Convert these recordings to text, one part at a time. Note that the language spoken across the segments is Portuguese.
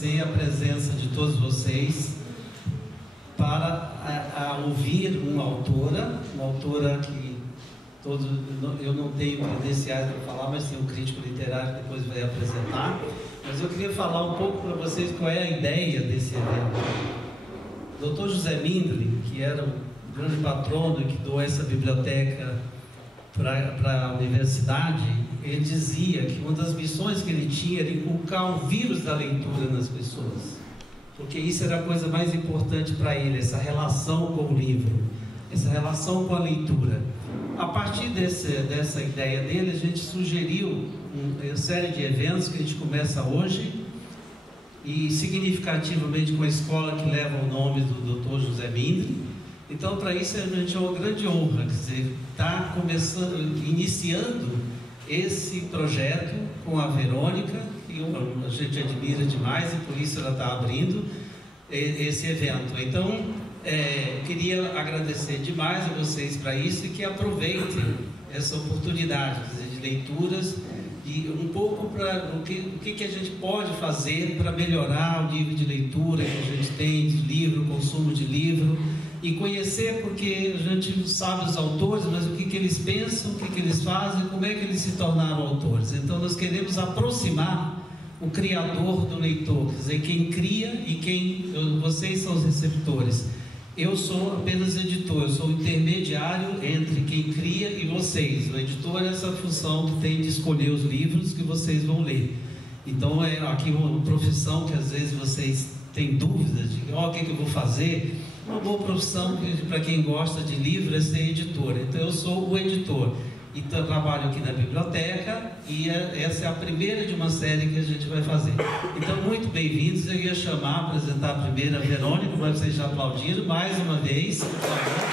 agradecer a presença de todos vocês para ouvir uma autora que eu não tenho credenciais para falar, mas tem um crítico literário que depois vai apresentar. Mas eu queria falar um pouco para vocês qual é a ideia desse evento. Dr. José Mindli, que era o grande patrono que doou essa biblioteca para a universidade, ele dizia que uma das missões que ele tinha era inculcar o vírus da leitura nas pessoas, porque isso era a coisa mais importante para ele, essa relação com o livro, essa relação com a leitura. A partir dessa ideia dele, a gente sugeriu uma série de eventos que a gente começa hoje, e significativamente com a escola que leva o nome do Dr. José Mindli. Então, para isso, a gente é uma grande honra, quer dizer, estar iniciando esse projeto com a Verônica, que a gente admira demais, e por isso ela está abrindo esse evento. Então, queria agradecer demais a vocês para isso, e que aproveitem essa oportunidade, quer dizer, de leituras, e um pouco para o que a gente pode fazer para melhorar o nível de leitura que a gente tem, de livro, consumo de livro, e conhecer, porque a gente sabe os autores, mas o que eles pensam, o que eles fazem, como é que eles se tornaram autores. Então nós queremos aproximar o criador do leitor, quer dizer, quem cria e vocês são os receptores. Eu sou apenas editor, eu sou o intermediário entre quem cria e vocês. O editor é essa função que tem de escolher os livros que vocês vão ler. Então é aqui uma profissão que às vezes vocês têm dúvidas de o que eu vou fazer. Uma boa profissão para quem gosta de livro é ser editor. Então eu sou o editor. Então, eu trabalho aqui na biblioteca, e essa é a primeira de uma série que a gente vai fazer. Então, muito bem-vindos. Eu ia apresentar primeiro a Verônica, mas vocês já aplaudiram mais uma vez. Por favor.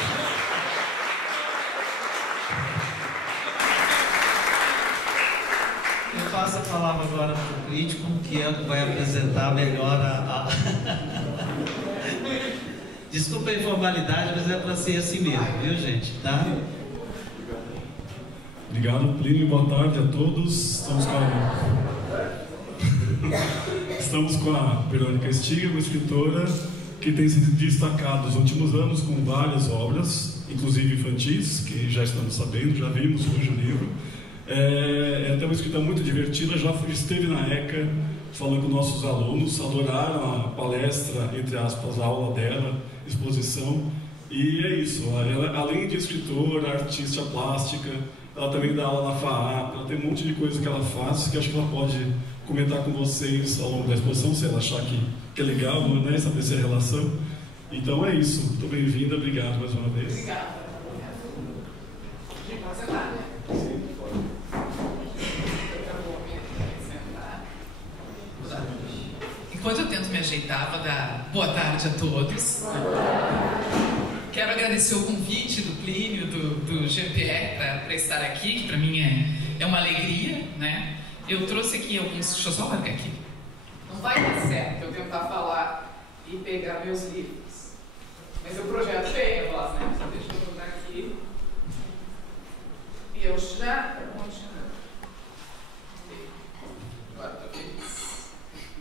Eu passo a palavra agora para o crítico, que vai apresentar melhor Desculpa a informalidade, mas é para ser assim mesmo, viu, gente? Tá? Obrigado, Plínio. Boa tarde a todos. Estamos com a Verônica Stiga, uma escritora que tem se destacado nos últimos anos com várias obras, inclusive infantis, que já estamos sabendo, já vimos hoje o livro. É até uma escritora muito divertida, já esteve na ECA falando com nossos alunos, adoraram a palestra, entre aspas, a aula dela, exposição. E é isso, ela, além de escritora, artista plástica, ela também dá aula na FAAP, ela tem um monte de coisa que ela faz, que acho que ela pode comentar com vocês ao longo da exposição, se ela achar que é legal, né, estabelecer a relação. Então é isso, muito bem-vinda, obrigado mais uma vez. Obrigada. Pode sentar, né? Sim, pode. Enquanto eu tento me ajeitar, vou dar boa tarde a todos. Quero agradecer o convite do Plínio, do Jean-Pierre, para estar aqui, que para mim é uma alegria, né? Eu trouxe aqui alguns... Deixa eu só largar aqui. Não vai dar certo eu tentar falar e pegar meus livros. Mas o projeto veio, eu faço, né? Só deixa eu botar aqui. E eu já continuo. Agora estou feliz.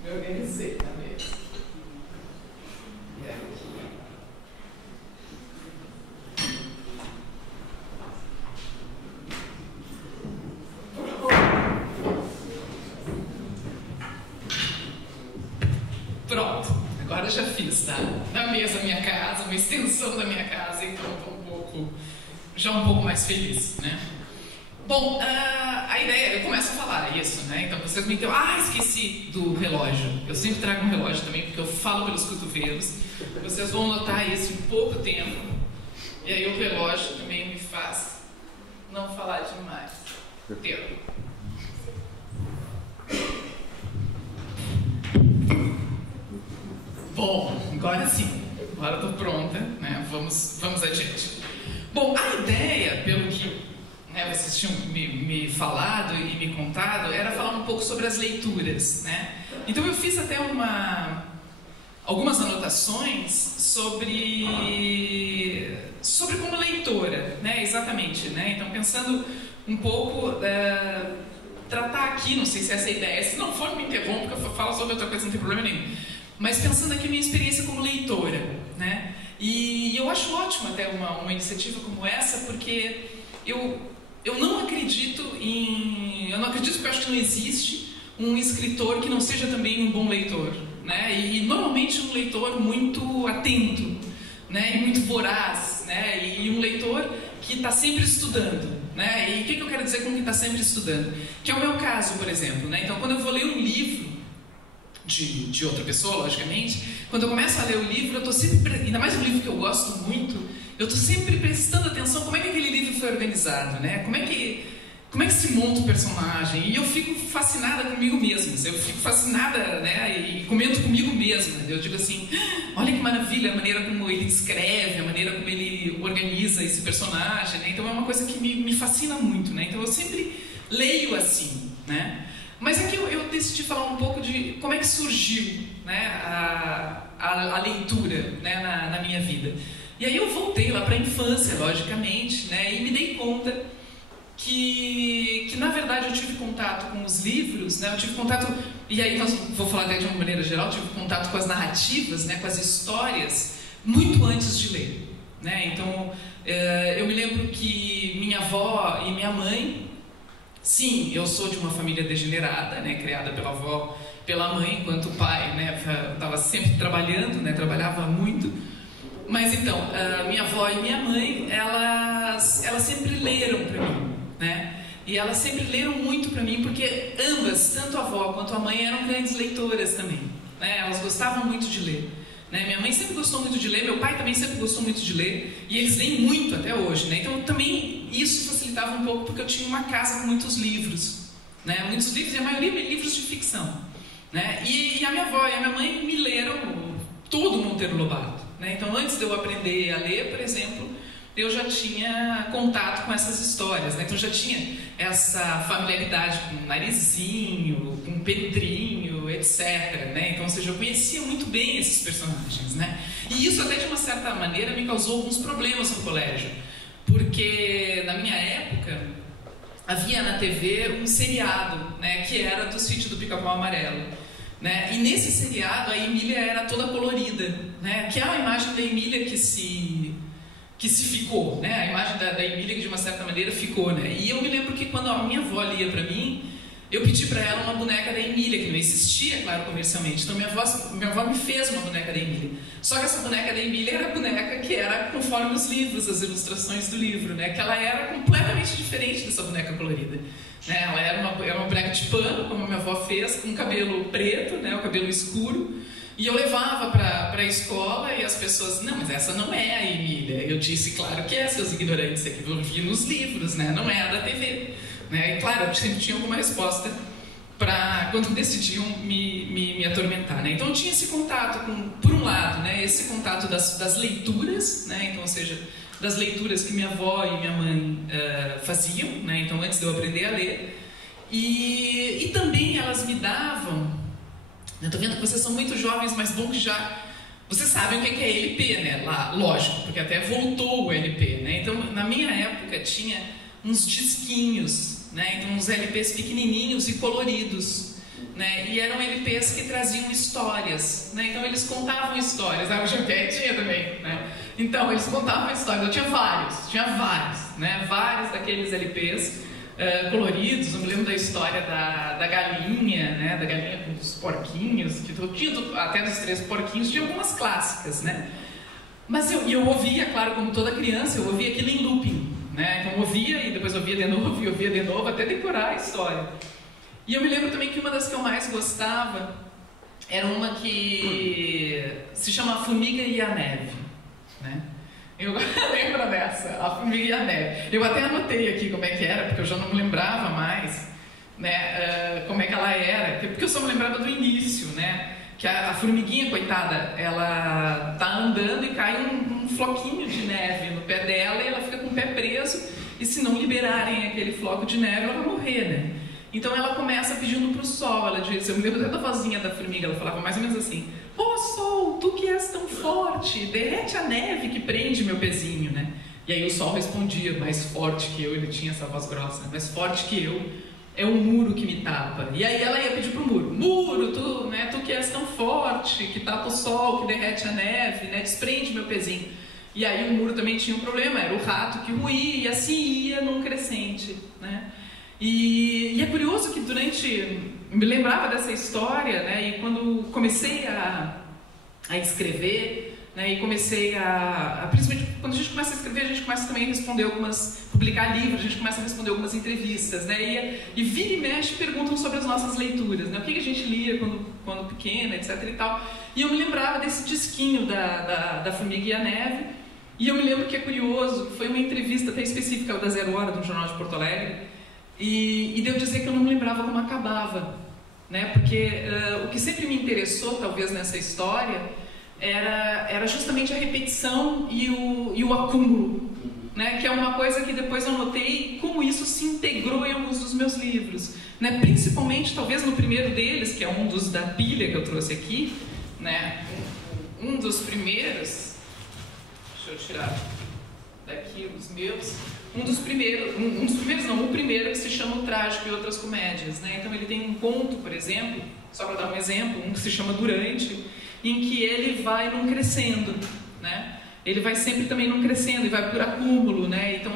Me organizei na mesa. E aqui. Pronto, agora já fiz, tá? Na mesa minha casa, uma extensão da minha casa, então estou um pouco mais feliz, né? Bom, a ideia, eu começo a falar isso, né? Então vocês me entendem, esqueci do relógio. Eu sempre trago um relógio também, porque eu falo pelos cotovelos. Vocês vão notar isso em pouco tempo. E aí o relógio também me faz não falar demais. Tempo. Bom, agora sim, agora estou pronta, né? Vamos adiante. Bom, a ideia, pelo que vocês tinham me falado e me contado, era falar um pouco sobre as leituras, né? Então eu fiz até algumas anotações sobre como leitora, né? Exatamente, né? Então pensando um pouco tratar aqui, não sei se essa é a ideia, se não for me interrompa, porque eu falo sobre outra coisa, não tem problema nenhum, mas pensando aqui minha experiência como leitora, né? E eu acho ótimo até uma iniciativa como essa, porque eu não acredito porque eu acho que não existe um escritor que não seja também um bom leitor, né? E normalmente um leitor muito atento, né? E muito voraz, né? E um leitor que está sempre estudando, né? E o que eu quero dizer com que está sempre estudando? Que é o meu caso, por exemplo, né? Então, quando eu vou ler um livro de outra pessoa, logicamente, quando eu começo a ler o livro, eu estou sempre, ainda mais um livro que eu gosto muito, eu estou sempre prestando atenção como é que aquele livro foi organizado, né? Como é que se monta o personagem? E eu fico fascinada comigo mesma, eu fico fascinada, né? E comento comigo mesma. Eu digo assim, olha que maravilha a maneira como ele escreve, a maneira como ele organiza esse personagem, né? Então é uma coisa que me fascina muito, né? Então eu sempre leio assim, né? Mas aqui eu decidi falar um pouco de como é que surgiu, né, a leitura, né, na minha vida. E aí eu voltei lá para a infância, logicamente, né, e me dei conta que na verdade eu tive contato com os livros, né, eu tive contato, e aí vou falar até de uma maneira geral, tive contato com as narrativas, né, com as histórias, muito antes de ler, né. Então eu me lembro que minha avó e minha mãe, sim, eu sou de uma família degenerada, né, criada pela avó, pela mãe, enquanto o pai, né, estava sempre trabalhando, né, trabalhava muito. Mas então, minha avó e minha mãe, elas sempre leram para mim, né? E elas sempre leram muito para mim, porque ambas, tanto a avó quanto a mãe, eram grandes leitoras também, né? Elas gostavam muito de ler. Né? Minha mãe sempre gostou muito de ler, meu pai também sempre gostou muito de ler, e eles leem muito até hoje, né? Então também isso facilitava um pouco, porque eu tinha uma casa com muitos livros, né? Muitos livros, e a maioria livros de ficção, né? E a minha avó e a minha mãe me leram todo o Monteiro Lobato, né? Então antes de eu aprender a ler, por exemplo, eu já tinha contato com essas histórias, né? Então já tinha essa familiaridade com o Narizinho, com o Pedrinho, etc, né? Então, ou seja, eu conhecia muito bem esses personagens, né? E isso até de uma certa maneira me causou alguns problemas no colégio, porque na minha época havia na TV um seriado, né, que era do Sítio do Pica-Pau Amarelo, né? E nesse seriado a Emília era toda colorida, né? Que é a imagem da Emília que se ficou, né? A imagem da Emília que de uma certa maneira ficou, né? E eu me lembro que quando a minha avó lia para mim, eu pedi para ela uma boneca da Emília, que não existia, claro, comercialmente. Então minha avó me fez uma boneca da Emília. Só que essa boneca da Emília era a boneca que era conforme os livros, as ilustrações do livro, né? Que ela era completamente diferente dessa boneca colorida, né? Ela era uma boneca de pano, como a minha avó fez, com cabelo preto, né? O cabelo escuro. E eu levava para a escola e as pessoas, não, mas essa não é a Emília. Eu disse, claro que é, seus ignorantes, é que eu vi nos livros, né? Não é a da TV. Né? E claro, eu sempre tinha alguma resposta para quando decidiam me atormentar, né? Então eu tinha esse contato por um lado, né, esse contato das leituras, né? Então, ou seja, das leituras que minha avó e minha mãe faziam, né? Então antes de eu aprender a ler, e também elas me davam, eu tô vendo que vocês são muito jovens, mas bom que já vocês sabem o que é LP, né? Lá, lógico, porque até voltou o LP, né? Então na minha época tinha uns disquinhos, né? Então uns LPs pequenininhos e coloridos, né? E eram LPs que traziam histórias, né? Então eles contavam histórias. O Jean-Pierre tinha também, né? Então eles contavam histórias. Eu tinha vários, né? Vários daqueles LPs coloridos. Eu me lembro da história da galinha, né? Da galinha com os porquinhos, que eu tinha até dos 3 porquinhos, tinha algumas clássicas, né? Mas eu ouvia, claro, como toda criança, eu ouvia aquilo em looping, né? Então eu ouvia e depois ouvia de novo e ouvia de novo até decorar a história. E eu me lembro também que uma das que eu mais gostava era uma que se chama A Formiga e a Neve, né? Eu lembro dessa, A Formiga e a Neve. Eu até anotei aqui como é que era, porque eu já não me lembrava mais, né? Como é que ela era, porque eu só me lembrava do início, né? Que a formiguinha, coitada, ela tá andando e cai um floquinho de neve no pé dela e ela fica com o pé preso, e se não liberarem aquele floco de neve, ela vai morrer, né? Então ela começa pedindo pro sol, ela diz, eu me lembro até da vozinha da formiga, ela falava mais ou menos assim: "Ó sol, tu que és tão forte, derrete a neve que prende meu pezinho", né? E aí o sol respondia, mais forte que eu, ele tinha essa voz grossa, mais forte que eu, é um muro que me tapa. E aí ela ia pedir pro muro: muro, tu que és tão forte, que tapa o sol, que derrete a neve, né, desprende meu pezinho. E aí o muro também tinha um problema, era o rato que ruía, e assim ia num crescente, né? E é curioso que me lembrava dessa história, né, e quando comecei a escrever, né, e comecei principalmente quando a gente começa a escrever, a gente começa também a responder publicar livros, a gente começa a responder algumas entrevistas, né, e vira e mexe perguntam sobre as nossas leituras, né, o que a gente lia quando pequena, etc e tal. E eu me lembrava desse disquinho da Formiga e a Neve, e eu me lembro que é curioso, foi uma entrevista até específica da Zero Hora, do Jornal de Porto Alegre, e deu dizer que eu não me lembrava como acabava, né, porque o que sempre me interessou, talvez, nessa história, era justamente a repetição e o acúmulo, né? Que é uma coisa que depois eu notei como isso se integrou em alguns dos meus livros, né? Principalmente, talvez no primeiro deles, que é um dos da pilha que eu trouxe aqui, né? Um dos primeiros, deixa eu tirar daqui os meus, o primeiro que se chama O Trágico e Outras Comédias, né? Então ele tem um conto, por exemplo, só para dar um exemplo, um que se chama Durante, em que ele vai num crescendo, né? Ele vai sempre também num crescendo e vai por acúmulo, né? Então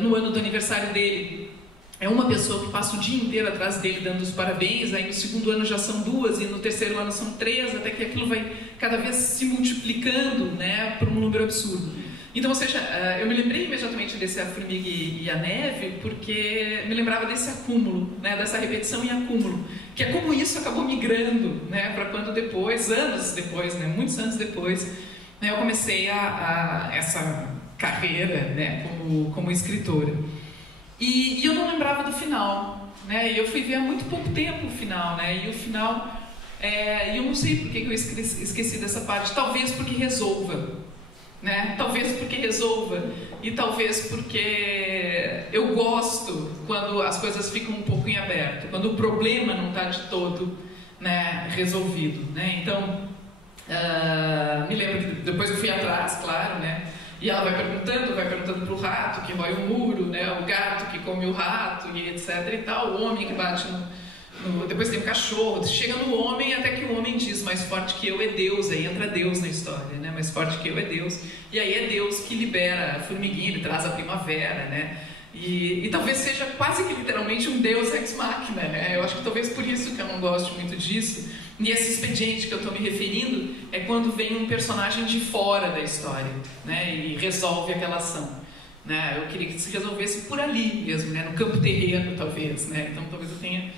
no ano do aniversário dele é uma pessoa que passa o dia inteiro atrás dele dando os parabéns, aí no segundo ano já são 2 e no terceiro ano são 3, até que aquilo vai cada vez se multiplicando, né, por um número absurdo. Então, ou seja, eu me lembrei imediatamente desse A Formiga e a Neve, porque me lembrava desse acúmulo, né, dessa repetição e acúmulo, que é como isso acabou migrando, né, para quando depois, anos depois, né, muitos anos depois, né, eu comecei essa carreira, né, como escritora. E eu não lembrava do final, né, e eu fui ver há muito pouco tempo o final, né, e o final, eu não sei por que eu esqueci dessa parte, talvez porque resolva. Né? Talvez porque resolva, e talvez porque eu gosto quando as coisas ficam um pouco em aberto, quando o problema não está de todo, né, resolvido, né? Então, me lembro que depois eu fui atrás, claro, né? E ela vai perguntando para o rato que rói o muro, né? O gato que come o rato, e etc e tal, o homem que bate depois tem o cachorro, chega no homem, até que o homem diz: mais forte que eu é Deus. Aí entra Deus na história, né? Mais forte que eu é Deus. E aí é Deus que libera a formiguinha, ele traz a primavera, né? E talvez seja quase que literalmente um Deus ex machina, né? Eu acho que talvez por isso que eu não gosto muito disso. E esse expediente que eu estou me referindo é quando vem um personagem de fora da história, né? E resolve aquela ação, né? Eu queria que se resolvesse por ali mesmo, né? No campo terreno, talvez, né? Então talvez eu tenha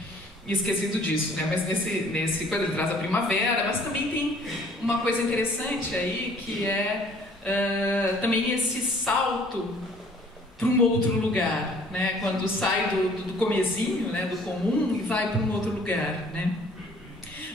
esquecido disso, né? Mas nesse quando ele traz a primavera, mas também tem uma coisa interessante aí, que é também esse salto para um outro lugar, né? Quando sai do comezinho, né? Do comum, e vai para um outro lugar, né?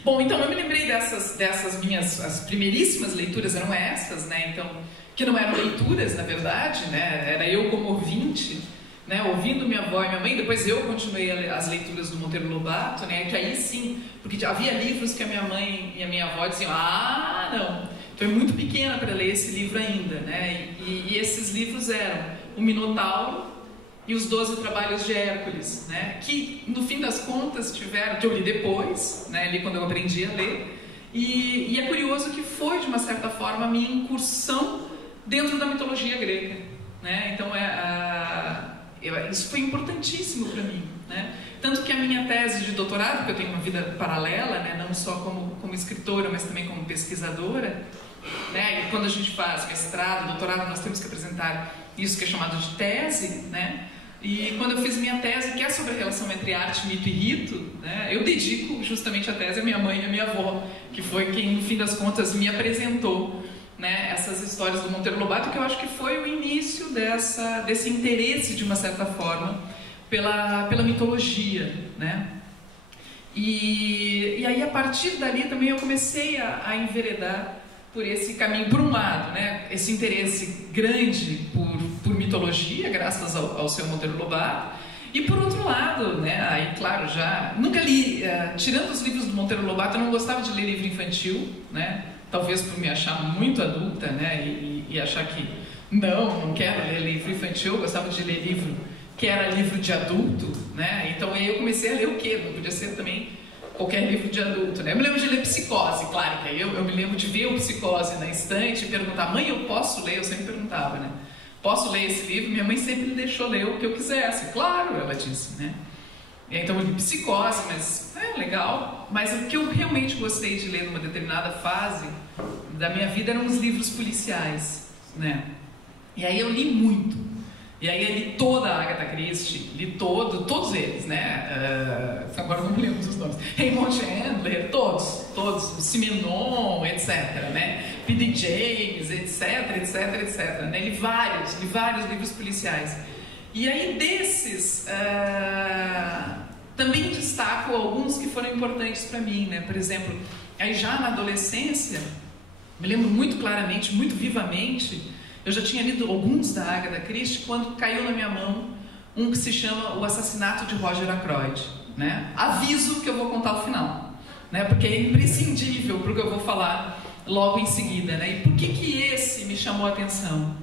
Bom, então eu me lembrei dessas minhas, as primeiríssimas leituras eram essas, né? Então, que não eram leituras, na verdade, né? Era eu como ouvinte, né, ouvindo minha avó e minha mãe. Depois eu continuei as leituras do Monteiro Lobato, né, que aí sim, porque havia livros que a minha mãe e a minha avó diziam: não, tu é muito pequena para ler esse livro ainda, né, e esses livros eram O Minotauro e Os 12 Trabalhos de Hércules, né, que no fim das contas tiveram, que eu li depois, né, li quando eu aprendi a ler, e é curioso que foi, de uma certa forma, a minha incursão dentro da mitologia grega, né, então isso foi importantíssimo para mim, né? Tanto que a minha tese de doutorado, porque eu tenho uma vida paralela, né? Não só como escritora, mas também como pesquisadora, né? E quando a gente faz mestrado, doutorado, nós temos que apresentar isso que é chamado de tese, né? E quando eu fiz minha tese, que é sobre a relação entre arte, mito e rito, né? Eu dedico justamente a tese à minha mãe e à minha avó, que foi quem, no fim das contas, me apresentou, né, essas histórias do Monteiro Lobato, que eu acho que foi o início desse interesse, de uma certa forma, pela mitologia, né? E aí, a partir dali, também eu comecei a enveredar por esse caminho, por um lado, né, esse interesse grande por mitologia, graças ao seu Monteiro Lobato, e por outro lado, né, aí, claro, já nunca li, tirando os livros do Monteiro Lobato, eu não gostava de ler livro infantil, né? Talvez por me achar muito adulta, né, e achar que não quero ler livro infantil. Eu gostava de ler livro que era livro de adulto, né? Então aí eu comecei a ler o quê? Não podia ser também qualquer livro de adulto, né? Eu me lembro de ler Psicose, claro, que aí eu me lembro de ver o Psicose na estante e perguntar: mãe, eu posso ler? Eu sempre perguntava, né? Posso ler esse livro? Minha mãe sempre me deixou ler o que eu quisesse. Claro, ela disse, né? Então eu li Psicose, mas é legal. Mas o que eu realmente gostei de ler numa determinada fase da minha vida eram os livros policiais, né? E aí eu li muito. E aí eu li toda a Agatha Christie, li todos eles, né? Agora não me lembro dos nomes. Raymond Chandler, todos. Simenon, etc, né? P.D. James, etc, né? Li vários livros policiais. E aí desses, também destaco alguns que foram importantes para mim, né? Por exemplo, aí já na adolescência, me lembro muito claramente, muito vivamente, eu já tinha lido alguns da Agatha Christie quando caiu na minha mão um que se chama O Assassinato de Roger Ackroyd, né? Aviso que eu vou contar o final, né? Porque é imprescindível para o que eu vou falar logo em seguida, né? E por que esse me chamou a atenção?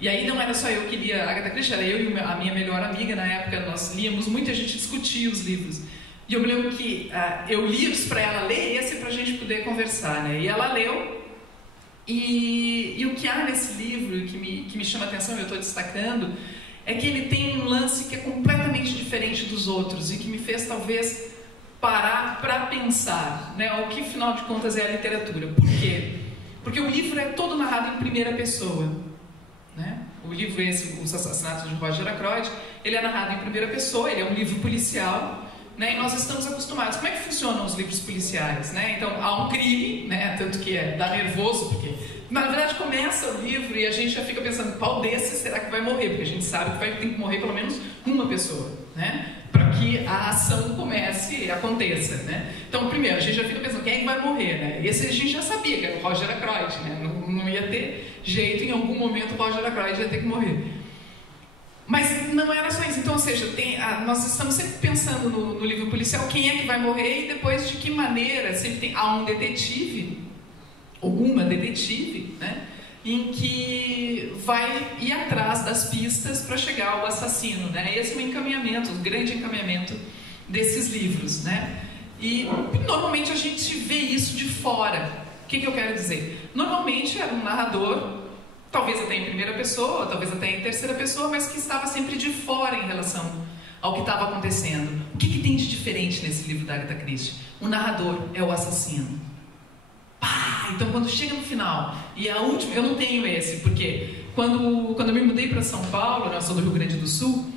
E aí não era só eu que lia Agatha Christie, era eu e a minha melhor amiga na época, nós líamos muito, a gente discutia os livros. E eu me lembro que eu li para ela ler esse para a gente poder conversar, né? E ela leu. E o que há nesse livro que me chama a atenção, eu estou destacando, é que ele tem um lance que é completamente diferente dos outros e que me fez talvez parar para pensar, né, o que afinal de contas é a literatura. Por quê? Porque o livro é todo narrado em primeira pessoa, né? O livro esse, Os Assassinatos de Roger Ackroyd, ele é narrado em primeira pessoa, ele é um livro policial, né? E nós estamos acostumados. Como é que funcionam os livros policiais, né? Então há um crime, né? Tanto que dá nervoso, porque na verdade começa o livro e a gente já fica pensando: qual desses será que vai morrer? Porque a gente sabe que tem que morrer pelo menos uma pessoa, né? Para que a ação comece e aconteça, né? Então primeiro a gente já fica pensando quem é que vai morrer, né? Esse a gente já sabia que era o Roger Ackroyd, né? Não ia ter jeito, em algum momento o Roger Ackroyd ia ter que morrer. Mas não era só isso. Então, ou seja, nós estamos sempre pensando no livro policial quem é que vai morrer e depois de que maneira. Sempre há um detetive, ou uma detetive, né, em que vai ir atrás das pistas para chegar ao assassino, né? Esse é o encaminhamento, o grande encaminhamento desses livros, né? E normalmente a gente vê isso de fora. O que eu quero dizer? Normalmente era um narrador, talvez até em primeira pessoa, talvez até em terceira pessoa, mas que estava sempre de fora em relação ao que estava acontecendo. O que tem de diferente nesse livro da Agatha Christie? O narrador é o assassino. Então quando chega no final, e a última, eu não tenho esse, porque quando eu me mudei para São Paulo, eu sou do Rio Grande do Sul,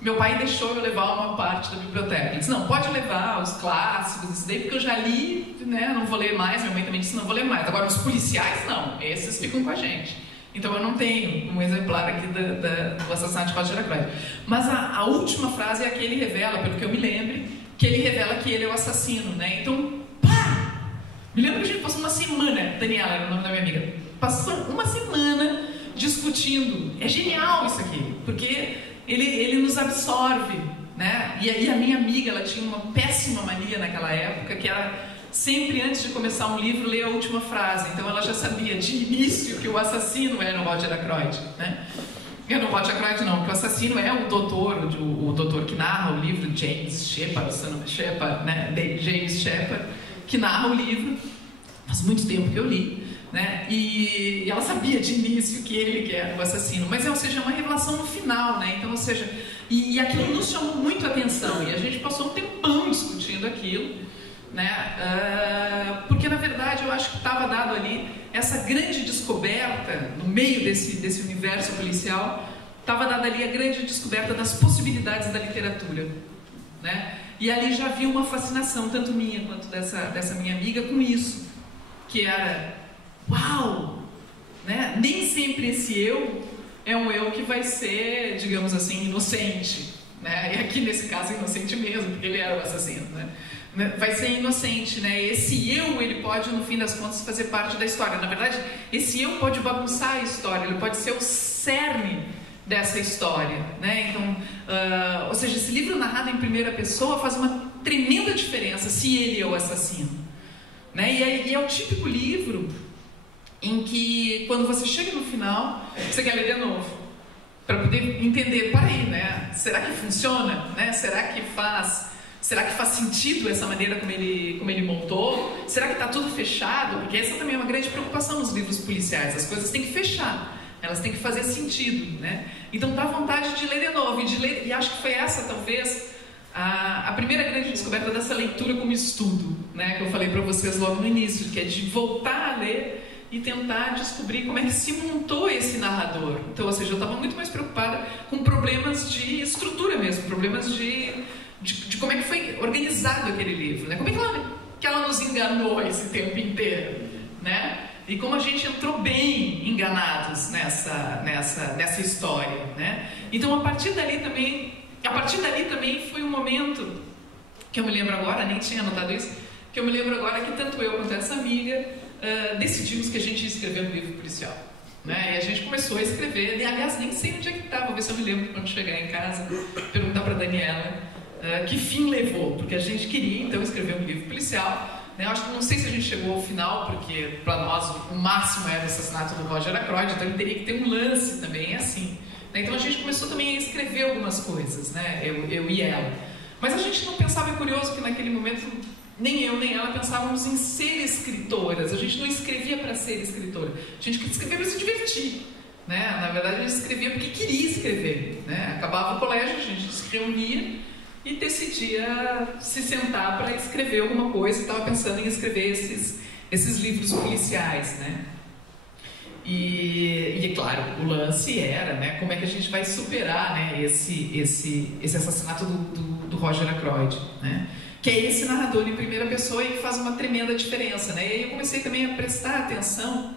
meu pai deixou eu levar uma parte da biblioteca. Ele disse: não, pode levar os clássicos, isso daí, porque eu já li, né, não vou ler mais. Minha mãe também disse: não vou ler mais. Agora os policiais não, esses ficam com a gente. Então eu não tenho um exemplar aqui do Assassinato de Roger Ackroyd. Mas a última frase é a que ele revela, pelo que eu me lembre, que ele revela que ele é o assassino, né? Então, me lembro que a gente passou uma semana, Daniela era o nome da minha amiga, passou uma semana discutindo. É genial isso aqui, porque ele nos absorve, né? E a minha amiga, ela tinha uma péssima mania naquela época, que era sempre antes de começar um livro, ler a última frase. Então ela já sabia de início que o assassino era o Roger Ackroyd, né? Eu não Roger Ackroyd não, porque o assassino é o doutor que narra o livro, James Shepard, né? James Shepard, que narra o livro. Faz muito tempo que eu li, né? E ela sabia de início que ele que era o assassino, mas ou seja, é uma revelação no final, né? Então, ou seja, e aquilo nos chamou muito a atenção, e a gente passou um tempão discutindo aquilo, né? Porque na verdade eu acho que estava dado ali essa grande descoberta no meio desse universo policial, estava dada ali a grande descoberta das possibilidades da literatura, né? E ali já havia uma fascinação, tanto minha quanto dessa minha amiga, com isso, que era: uau, né? Nem sempre esse eu é um eu que vai ser, digamos assim, inocente, né? E aqui nesse caso inocente mesmo, porque ele era o assassino, né? Vai ser inocente, né? Esse eu, ele pode, no fim das contas, fazer parte da história. Na verdade, esse eu pode bagunçar a história, ele pode ser o cerne dessa história, né? Então, ou seja, esse livro narrado em primeira pessoa faz uma tremenda diferença se ele é o assassino, né? E é o típico livro em que, quando você chega no final, você quer ler de novo, para poder entender, peraí, né? Será que funciona? Né? Será que faz sentido essa maneira como ele montou? Será que está tudo fechado? Porque essa também é uma grande preocupação nos livros policiais. As coisas têm que fechar, elas têm que fazer sentido, né? Então dá vontade de ler de novo, e acho que foi essa talvez a primeira grande descoberta dessa leitura como estudo, né? Que eu falei para vocês logo no início, que é de voltar a ler e tentar descobrir como é que se montou esse narrador. Então, ou seja, eu estava muito mais preocupada com problemas de estrutura mesmo, problemas de como é que foi organizado aquele livro, né? Como é que ela nos enganou esse tempo inteiro, né? E como a gente entrou bem enganados nessa história, né? Então, a partir dali também foi um momento que eu me lembro agora, nem tinha anotado isso, que eu me lembro agora que tanto eu quanto essa amiga decidimos que a gente ia escrever um livro policial, né? E a gente começou a escrever, e aliás nem sei onde é que estava, vou ver se eu me lembro quando chegar em casa, perguntar para a Daniela que fim levou, porque a gente queria então escrever um livro policial, né? Não sei se a gente chegou ao final, porque para nós o máximo era o assassinato do Roger Ackroyd, então ele teria que ter um lance também, assim, né? Então a gente começou também a escrever algumas coisas, né? Eu e ela, mas a gente não pensava, é curioso que naquele momento nem eu nem ela pensávamos em ser escritoras. A gente não escrevia para ser escritora, a gente escrevia para se divertir, né? Na verdade a gente escrevia porque queria escrever, né? Acabava o colégio, a gente se reunia e decidia se sentar para escrever alguma coisa, e estava pensando em escrever esses livros policiais, né? E é claro, o lance era, né, como é que a gente vai superar, né, esse assassinato do Roger Ackroyd, né? Que é esse narrador em primeira pessoa e que faz uma tremenda diferença, né? E aí eu comecei também a prestar atenção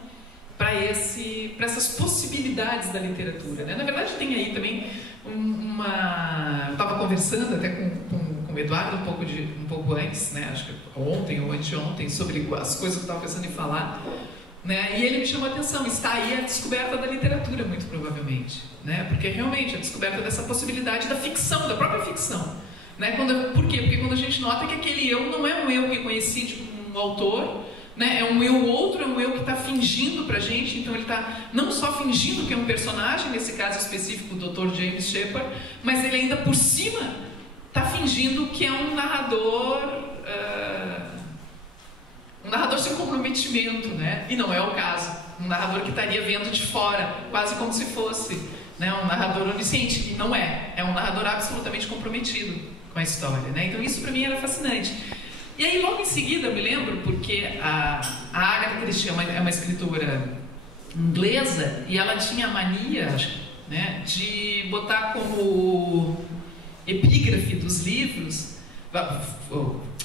para essas possibilidades da literatura, né? Na verdade tem aí também eu estava conversando até com o Eduardo um pouco antes, né? Acho que ontem ou anteontem, sobre as coisas que eu estava pensando em falar, né? E ele me chamou a atenção, está aí a descoberta da literatura, muito provavelmente, né? Porque realmente a descoberta dessa possibilidade da ficção, da própria ficção, né? Por quê? Porque quando a gente nota que aquele eu não é um eu que conheci de um autor, né? É um eu outro, é um eu que está fingindo pra gente, então ele está não só fingindo que é um personagem, nesse caso específico o Dr. James Shepard, mas ele ainda por cima está fingindo que é um narrador sem comprometimento, né? E não é o caso, um narrador que estaria vendo de fora, quase como se fosse, né, um narrador onisciente, e não é um narrador absolutamente comprometido com a história, né? Então isso para mim era fascinante. E aí logo em seguida eu me lembro, porque a Agatha Christie é uma escritora inglesa, e ela tinha a mania, né, de botar como epígrafe dos livros,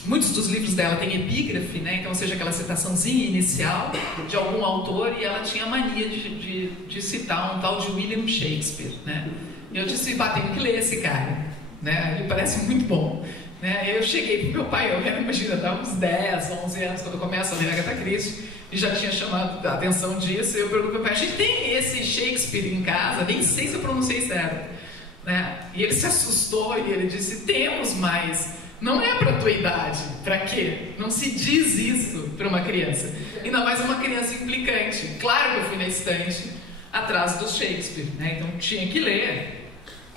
muitos dos livros dela têm epígrafe, né? Então, ou seja, aquela citaçãozinha inicial de algum autor, e ela tinha a mania de citar um tal de William Shakespeare, né? E eu disse, tenho que ler esse cara, né? Ele parece muito bom, né? Eu cheguei pro meu pai, eu era, imagina, dava uns 10, 11 anos, quando eu começo a ler Agatha Christie, e já tinha chamado a atenção disso, e eu pergunto pro meu pai, a gente tem esse Shakespeare em casa? Nem sei se eu pronunciei certo, né? E ele se assustou, e ele disse, temos, mas não é para a tua idade. Para quê? Não se diz isso para uma criança. Ainda mais uma criança implicante. Claro que eu fui na estante atrás do Shakespeare, né? Então tinha que ler.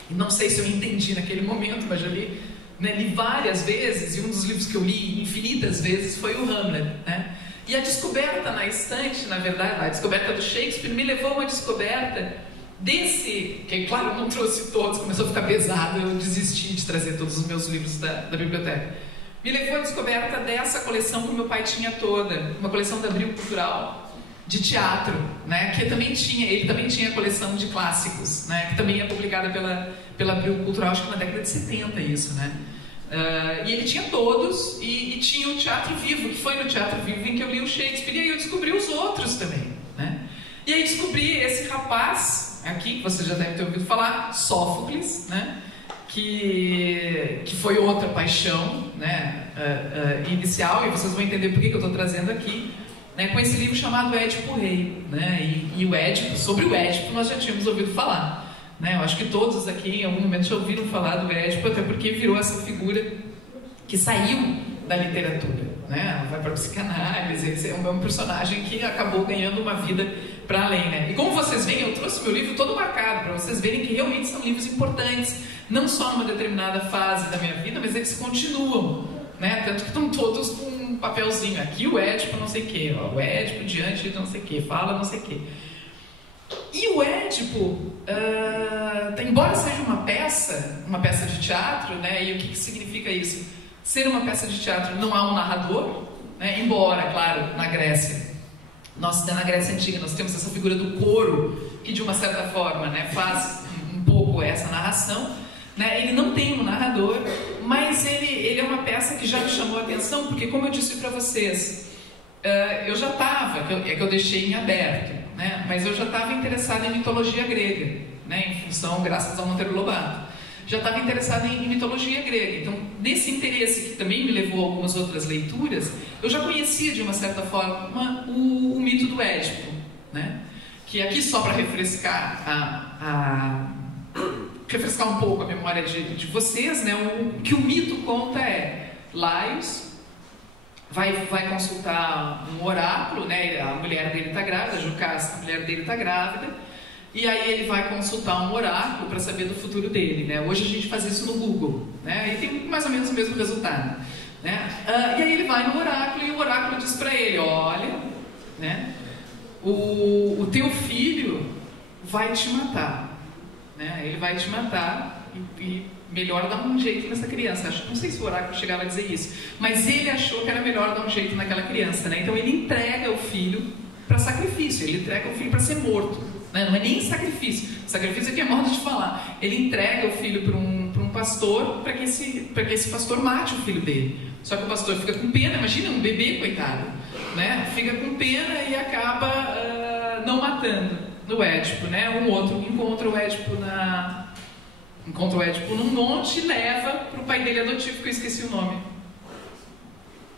E não sei se eu entendi naquele momento, mas já li, né, li várias vezes, e um dos livros que eu li infinitas vezes foi o Hamlet, né? E a descoberta na estante, na verdade, a descoberta do Shakespeare me levou a uma descoberta que claro eu não trouxe todos, começou a ficar pesado, eu desisti de trazer todos os meus livros da biblioteca. Me levou à descoberta dessa coleção que meu pai tinha toda, uma coleção da Abril Cultural de teatro, né? Que ele também tinha coleção de clássicos, né? Que também é publicada pela Abril Cultural, acho que na década de 70 isso, né? E ele tinha todos, e tinha o Teatro Vivo, que foi no Teatro Vivo em que eu li o Shakespeare, e aí eu descobri os outros também, né? E aí descobri esse rapaz aqui, que você já deve ter ouvido falar, Sófocles, né? Que foi outra paixão, né? Inicial, e vocês vão entender por que eu estou trazendo aqui, né? Com esse livro chamado Édipo Rei, né? E o Édipo, sobre o Édipo nós já tínhamos ouvido falar, né? Eu acho que todos aqui em algum momento já ouviram falar do Édipo, até porque virou essa figura que saiu da literatura, né? Vai para a psicanálise, é um personagem que acabou ganhando uma vida para além, né? E como vocês veem, eu trouxe meu livro todo marcado para vocês verem que realmente são livros importantes, não só numa determinada fase da minha vida, mas eles continuam, né? Tanto que estão todos com um papelzinho aqui, o Édipo não sei o quê, o Édipo diante de não sei o quê, fala não sei o quê. E o Édipo, embora seja uma peça de teatro, né? E o que significa isso? Ser uma peça de teatro não há um narrador, né? Embora, claro, na Grécia Antiga nós temos essa figura do coro que de uma certa forma, né, faz um pouco essa narração, né? Ele não tem um narrador, mas ele é uma peça que já me chamou a atenção, porque como eu disse para vocês, eu já estava, que eu deixei em aberto, né? Mas eu já estava interessado em mitologia grega, né? Em função, graças ao Monteiro Lobato, já estava interessado em mitologia grega. Então, nesse interesse que também me levou a algumas outras leituras, eu já conhecia de uma certa forma o mito do Édipo, né? Que aqui, só para refrescar refrescar um pouco a memória de vocês, né? O que o mito conta é Laios vai consultar um oráculo, né? A mulher dele está grávida, Jocasta, a mulher dele está grávida, e aí ele vai consultar um oráculo para saber do futuro dele, né? Hoje a gente faz isso no Google, né? E tem mais ou menos o mesmo resultado, né? E aí ele vai no oráculo e o oráculo diz para ele, olha, né? O teu filho vai te matar, né? Ele vai te matar e melhor dar um jeito nessa criança. Não sei se o oráculo chegava a dizer isso, mas ele achou que era melhor dar um jeito naquela criança, né? Então ele entrega o filho para sacrifício, ele entrega o filho para ser morto, né? Não é nem sacrifício, sacrifício aqui é modo de falar. Ele entrega o filho para um pastor para que esse pastor mate o filho dele. Só que o pastor fica com pena, imagina um bebê, coitado, né? Fica com pena e acaba não matando o Édipo, né? Um outro encontra o Édipo num monte e leva para o pai dele adotivo, que eu esqueci o nome.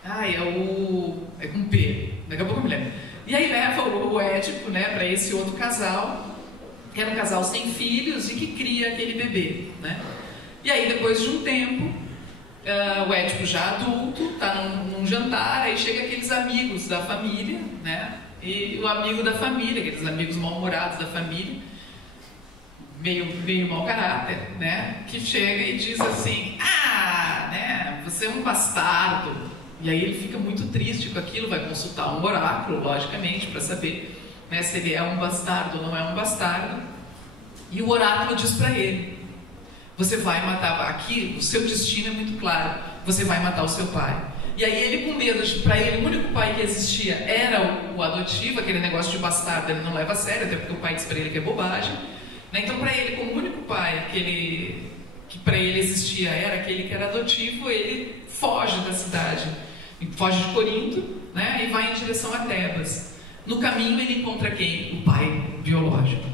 É com P, daqui a pouco eu me lembro. E aí leva o Édipo, né, para esse outro casal, que era um casal sem filhos e que cria aquele bebê, né? E aí depois de um tempo, o Édipo já adulto, está num jantar, aí chega aqueles amigos da família, né? E o amigo da família, aqueles amigos mal-humorados da família, meio mau caráter, né? Que chega e diz assim, né? Você é um bastardo. E aí ele fica muito triste com aquilo, vai consultar um oráculo, logicamente, para saber, né, se ele é um bastardo ou não é um bastardo. E o oráculo diz para ele, você vai matar, aqui o seu destino é muito claro, você vai matar o seu pai. E aí ele, com medo, para ele o único pai que existia era o adotivo, aquele negócio de bastardo ele não leva a sério, até porque o pai diz para ele que é bobagem, né? Então para ele, como o único pai que para ele existia era aquele que era adotivo, ele foge da cidade, foge de Corinto, né? E vai em direção a Tebas. No caminho ele encontra quem? O pai biológico.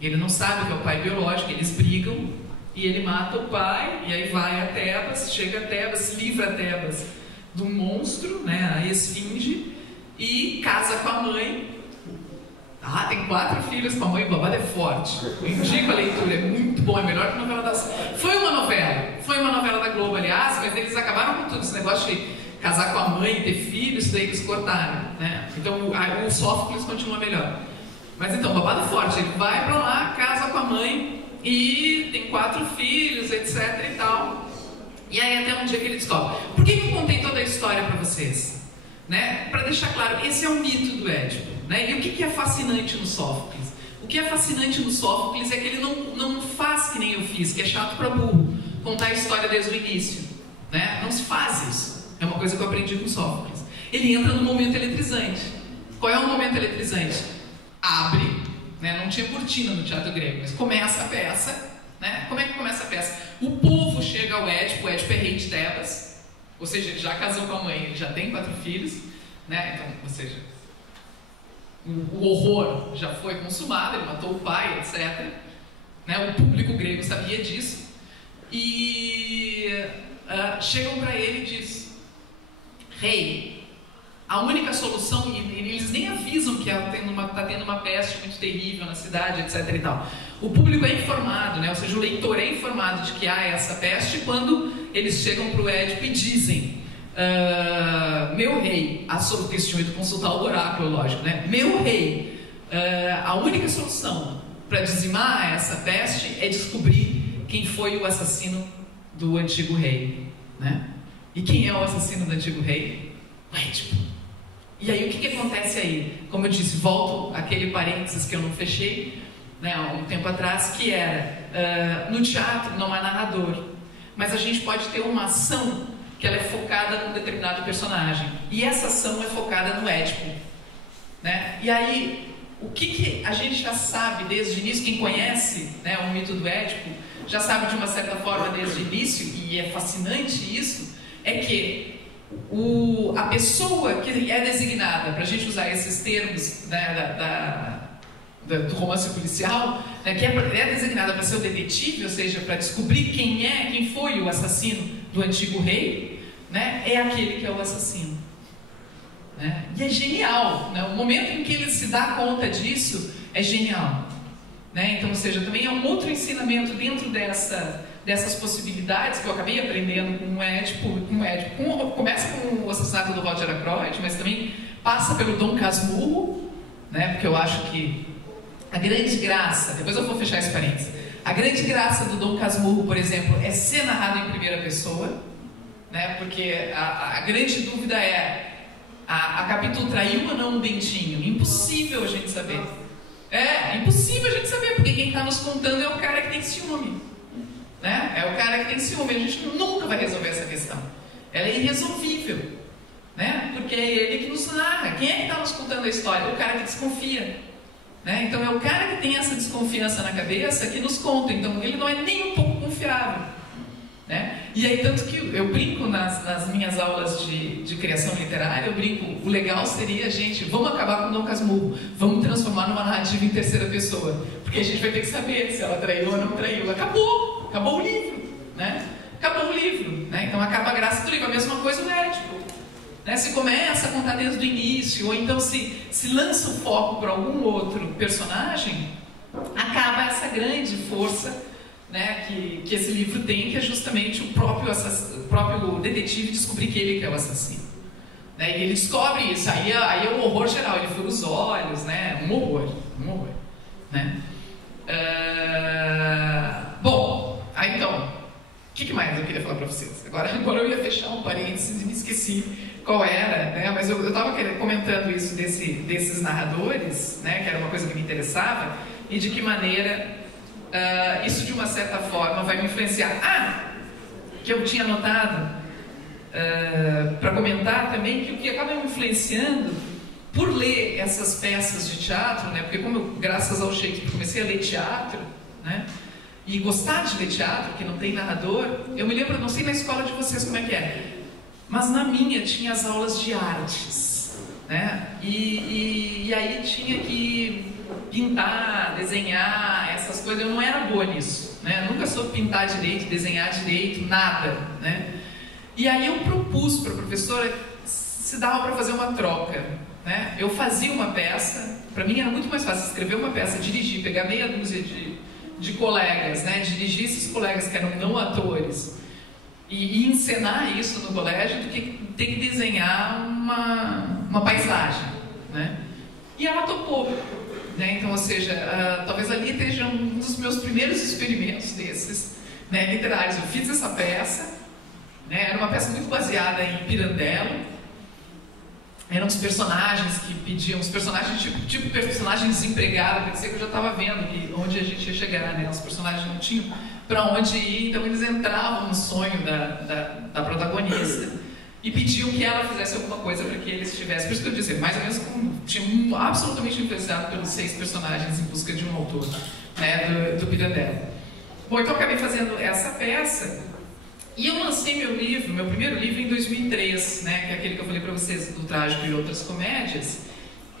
Ele não sabe que é o pai biológico, eles brigam e ele mata o pai, e aí vai a Tebas, chega a Tebas, livra a Tebas do monstro, né, a esfinge, e casa com a mãe. Tem 4 filhos com a mãe, babado é forte. Eu indico a leitura, é muito bom, é melhor que a novela das... Foi uma novela da Globo, aliás, mas eles acabaram com tudo esse negócio de casar com a mãe, ter filhos, isso daí eles cortaram, né? Então o Sófocles continua melhor. Mas então, babado forte, ele vai pra lá, casa com a mãe e tem 4 filhos, etc e tal. E aí até um dia que ele descobre. Por que eu contei toda a história para vocês? Né? Para deixar claro, esse é o mito do Édipo, né? E o que é fascinante no Sófocles? O que é fascinante no Sófocles é que ele não faz que nem eu fiz, que é chato para burro, contar a história desde o início, né? Não se faz isso. É uma coisa que eu aprendi com o Sófocles. Ele entra no momento eletrizante. Qual é o momento eletrizante? Abre, né? Não tinha cortina no teatro grego, mas começa a peça, né? Como é que começa a peça? O povo chega ao Édipo, o Édipo é rei de Tebas, ou seja, ele já casou com a mãe, ele já tem 4 filhos, né? Então, ou seja, o horror já foi consumado, ele matou o pai, etc. Né? O público grego sabia disso. E chegam para ele e dizem, rei, a única solução, e eles nem avisam que está tendo uma peste muito terrível na cidade, etc. e tal. O público é informado, né? Ou seja, o leitor é informado de que há essa peste quando eles chegam para o Édipo e dizem, meu rei, eles tinham ido consultar o oráculo, lógico, né? Meu rei, a única solução para dizimar essa peste é descobrir quem foi o assassino do antigo rei, né? E quem é o assassino do antigo rei? O Édipo. E aí o que acontece aí? Como eu disse, volto àquele parênteses que eu não fechei, né, há um tempo atrás, que era, no teatro não há narrador, mas a gente pode ter uma ação que ela é focada num determinado personagem, e essa ação é focada no Édipo, né? E aí, o que a gente já sabe desde o início, quem conhece, né, o mito do Édipo, já sabe de uma certa forma desde o início, e é fascinante isso, é que a pessoa que é designada, para a gente usar esses termos, né, do romance policial, né, que é designada para ser o detetive, ou seja, para descobrir quem foi o assassino do antigo rei, né, é aquele que é o assassino, né? E é genial, né? O momento em que ele se dá conta disso é genial, né? Então, ou seja, também é um outro ensinamento dentro dessas possibilidades que eu acabei aprendendo com o Édipo. Começa com o assassinato do Roger Ackroyd, mas também passa pelo Dom Casmurro, né? Porque eu acho que a grande graça, depois eu vou fechar esse parênteses, a grande graça do Dom Casmurro, por exemplo, é ser narrado em primeira pessoa, né? Porque a grande dúvida é: a Capitu traiu ou não o Dentinho? Impossível a gente saber. É impossível a gente saber, porque quem está nos contando é o cara que tem ciúme, né? É o cara que tem ciúme. A gente nunca vai resolver essa questão. Ela é irresolvível, né? Porque é ele que nos narra. Quem é que está nos contando a história? É o cara que desconfia, né? Então é o cara que tem essa desconfiança na cabeça que nos conta. Então ele não é nem um pouco confiável, né? E aí, tanto que eu brinco nas minhas aulas de criação literária, eu brinco, o legal seria, gente, vamos acabar com o Dom Casmurro, vamos transformar numa narrativa em terceira pessoa, porque a gente vai ter que saber se ela traiu ou não traiu. Acabou o livro, né? Acabou o livro, né? Então acaba a graça do livro. A mesma coisa o Édipo, né? Se começa a contar desde o início, ou então se lança o foco para algum outro personagem, acaba essa grande força, né, que esse livro tem, que é justamente o próprio detetive descobrir que ele que é o assassino, né? E ele descobre isso, aí é um horror geral, ele fura os olhos, né? Um horror, né? Bom, aí então, o que mais eu queria falar para vocês? Agora eu ia fechar um parênteses e me esqueci qual era, né? Mas eu estava comentando isso desses narradores, né, que era uma coisa que me interessava, e de que maneira isso de uma certa forma vai me influenciar. Que eu tinha notado para comentar também, que o que acaba me influenciando por ler essas peças de teatro, né? Porque como eu, graças ao Shakespeare, comecei a ler teatro, né? E gostar de ler teatro, que não tem narrador, eu me lembro, não sei na escola de vocês como é que é, mas na minha tinha as aulas de artes, né? E aí tinha que pintar, desenhar, essas coisas. Eu não era boa nisso, né? Eu nunca soube pintar direito, desenhar direito, nada, né? E aí eu propus para a professora se dava para fazer uma troca, né? Eu fazia uma peça, para mim era muito mais fácil escrever uma peça, dirigir, pegar meia dúzia de colegas, né? Dirigir esses colegas que eram não atores e encenar isso no colégio do que ter que desenhar uma paisagem, né? E ela topou, né? Então, ou seja, talvez ali esteja um dos meus primeiros experimentos desses, né, literários. Eu fiz essa peça, né? Era uma peça muito baseada em Pirandello. Eram os personagens que pediam, os personagens tipo personagem desempregado, parecia que eu já estava vendo que onde a gente ia chegar, né? Os personagens não tinham para onde ir, então eles entravam no sonho da protagonista e pediam que ela fizesse alguma coisa para que eles tivessem. Por isso que eu disse, mais ou menos tinha absolutamente influenciado pelos 6 personagens em busca de um autor, né, do Pirandello. Bom, então eu acabei fazendo essa peça e eu lancei meu primeiro livro em 2003, né, que é aquele que eu falei para vocês, do Trágico e Outras Comédias.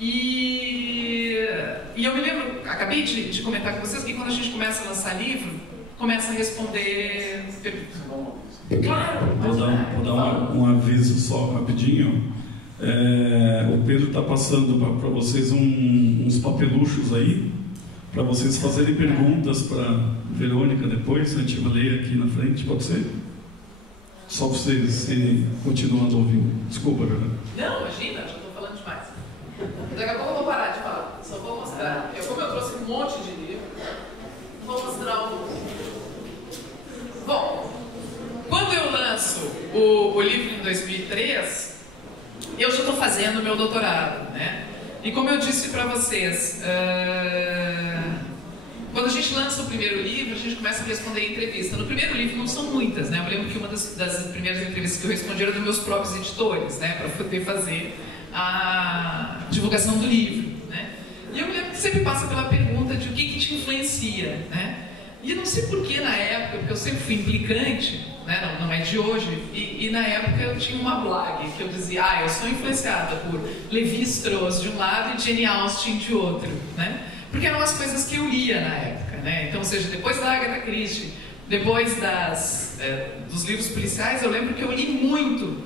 E eu me lembro, acabei de comentar com vocês que quando a gente começa a lançar livro, começa a responder perguntas. Claro, vou dar um aviso só rapidinho. O Pedro está passando para vocês uns papeluchos aí, para vocês fazerem perguntas para Verônica depois. A gente vai ler aqui na frente, pode ser? Só para vocês irem continuando ouvindo. Desculpa, Verônica. Não, imagina, já estou falando demais. Daqui a pouco eu vou parar de falar, só vou mostrar. livro em 2003, eu já estou fazendo o meu doutorado, né? E como eu disse para vocês, quando a gente lança o primeiro livro, a gente começa a responder em entrevista. No primeiro livro não são muitas, né? Eu lembro que uma das primeiras entrevistas que eu respondi era dos meus próprios editores, né? Para poder fazer a divulgação do livro, né? E eu me lembro que sempre passa pela pergunta de o que te influencia, né? E eu não sei porquê na época, porque eu sempre fui implicante, né? Não é de hoje, e na época eu tinha uma blog que eu dizia, eu sou influenciada por Levi-Strauss de um lado e Jane Austen de outro, né? Porque eram as coisas que eu lia na época, né? Então, ou seja, depois da Agatha Christie, depois dos livros policiais, eu lembro que eu li muito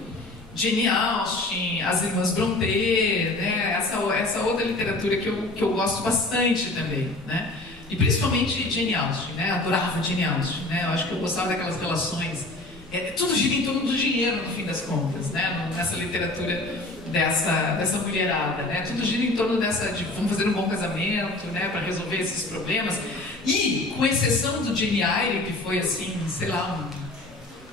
Jane Austen, as Irmãs Brontë, né? Essa outra literatura que eu gosto bastante também, né? E principalmente Jane Austen, né? Adorava Jane Austen, né? Eu acho que eu gostava daquelas relações, tudo gira em torno do dinheiro no fim das contas, né? Nessa literatura dessa mulherada, né? Tudo gira em torno de vamos fazer um bom casamento, né? Para resolver esses problemas. E com exceção do Jane Eyre, que foi assim, sei lá,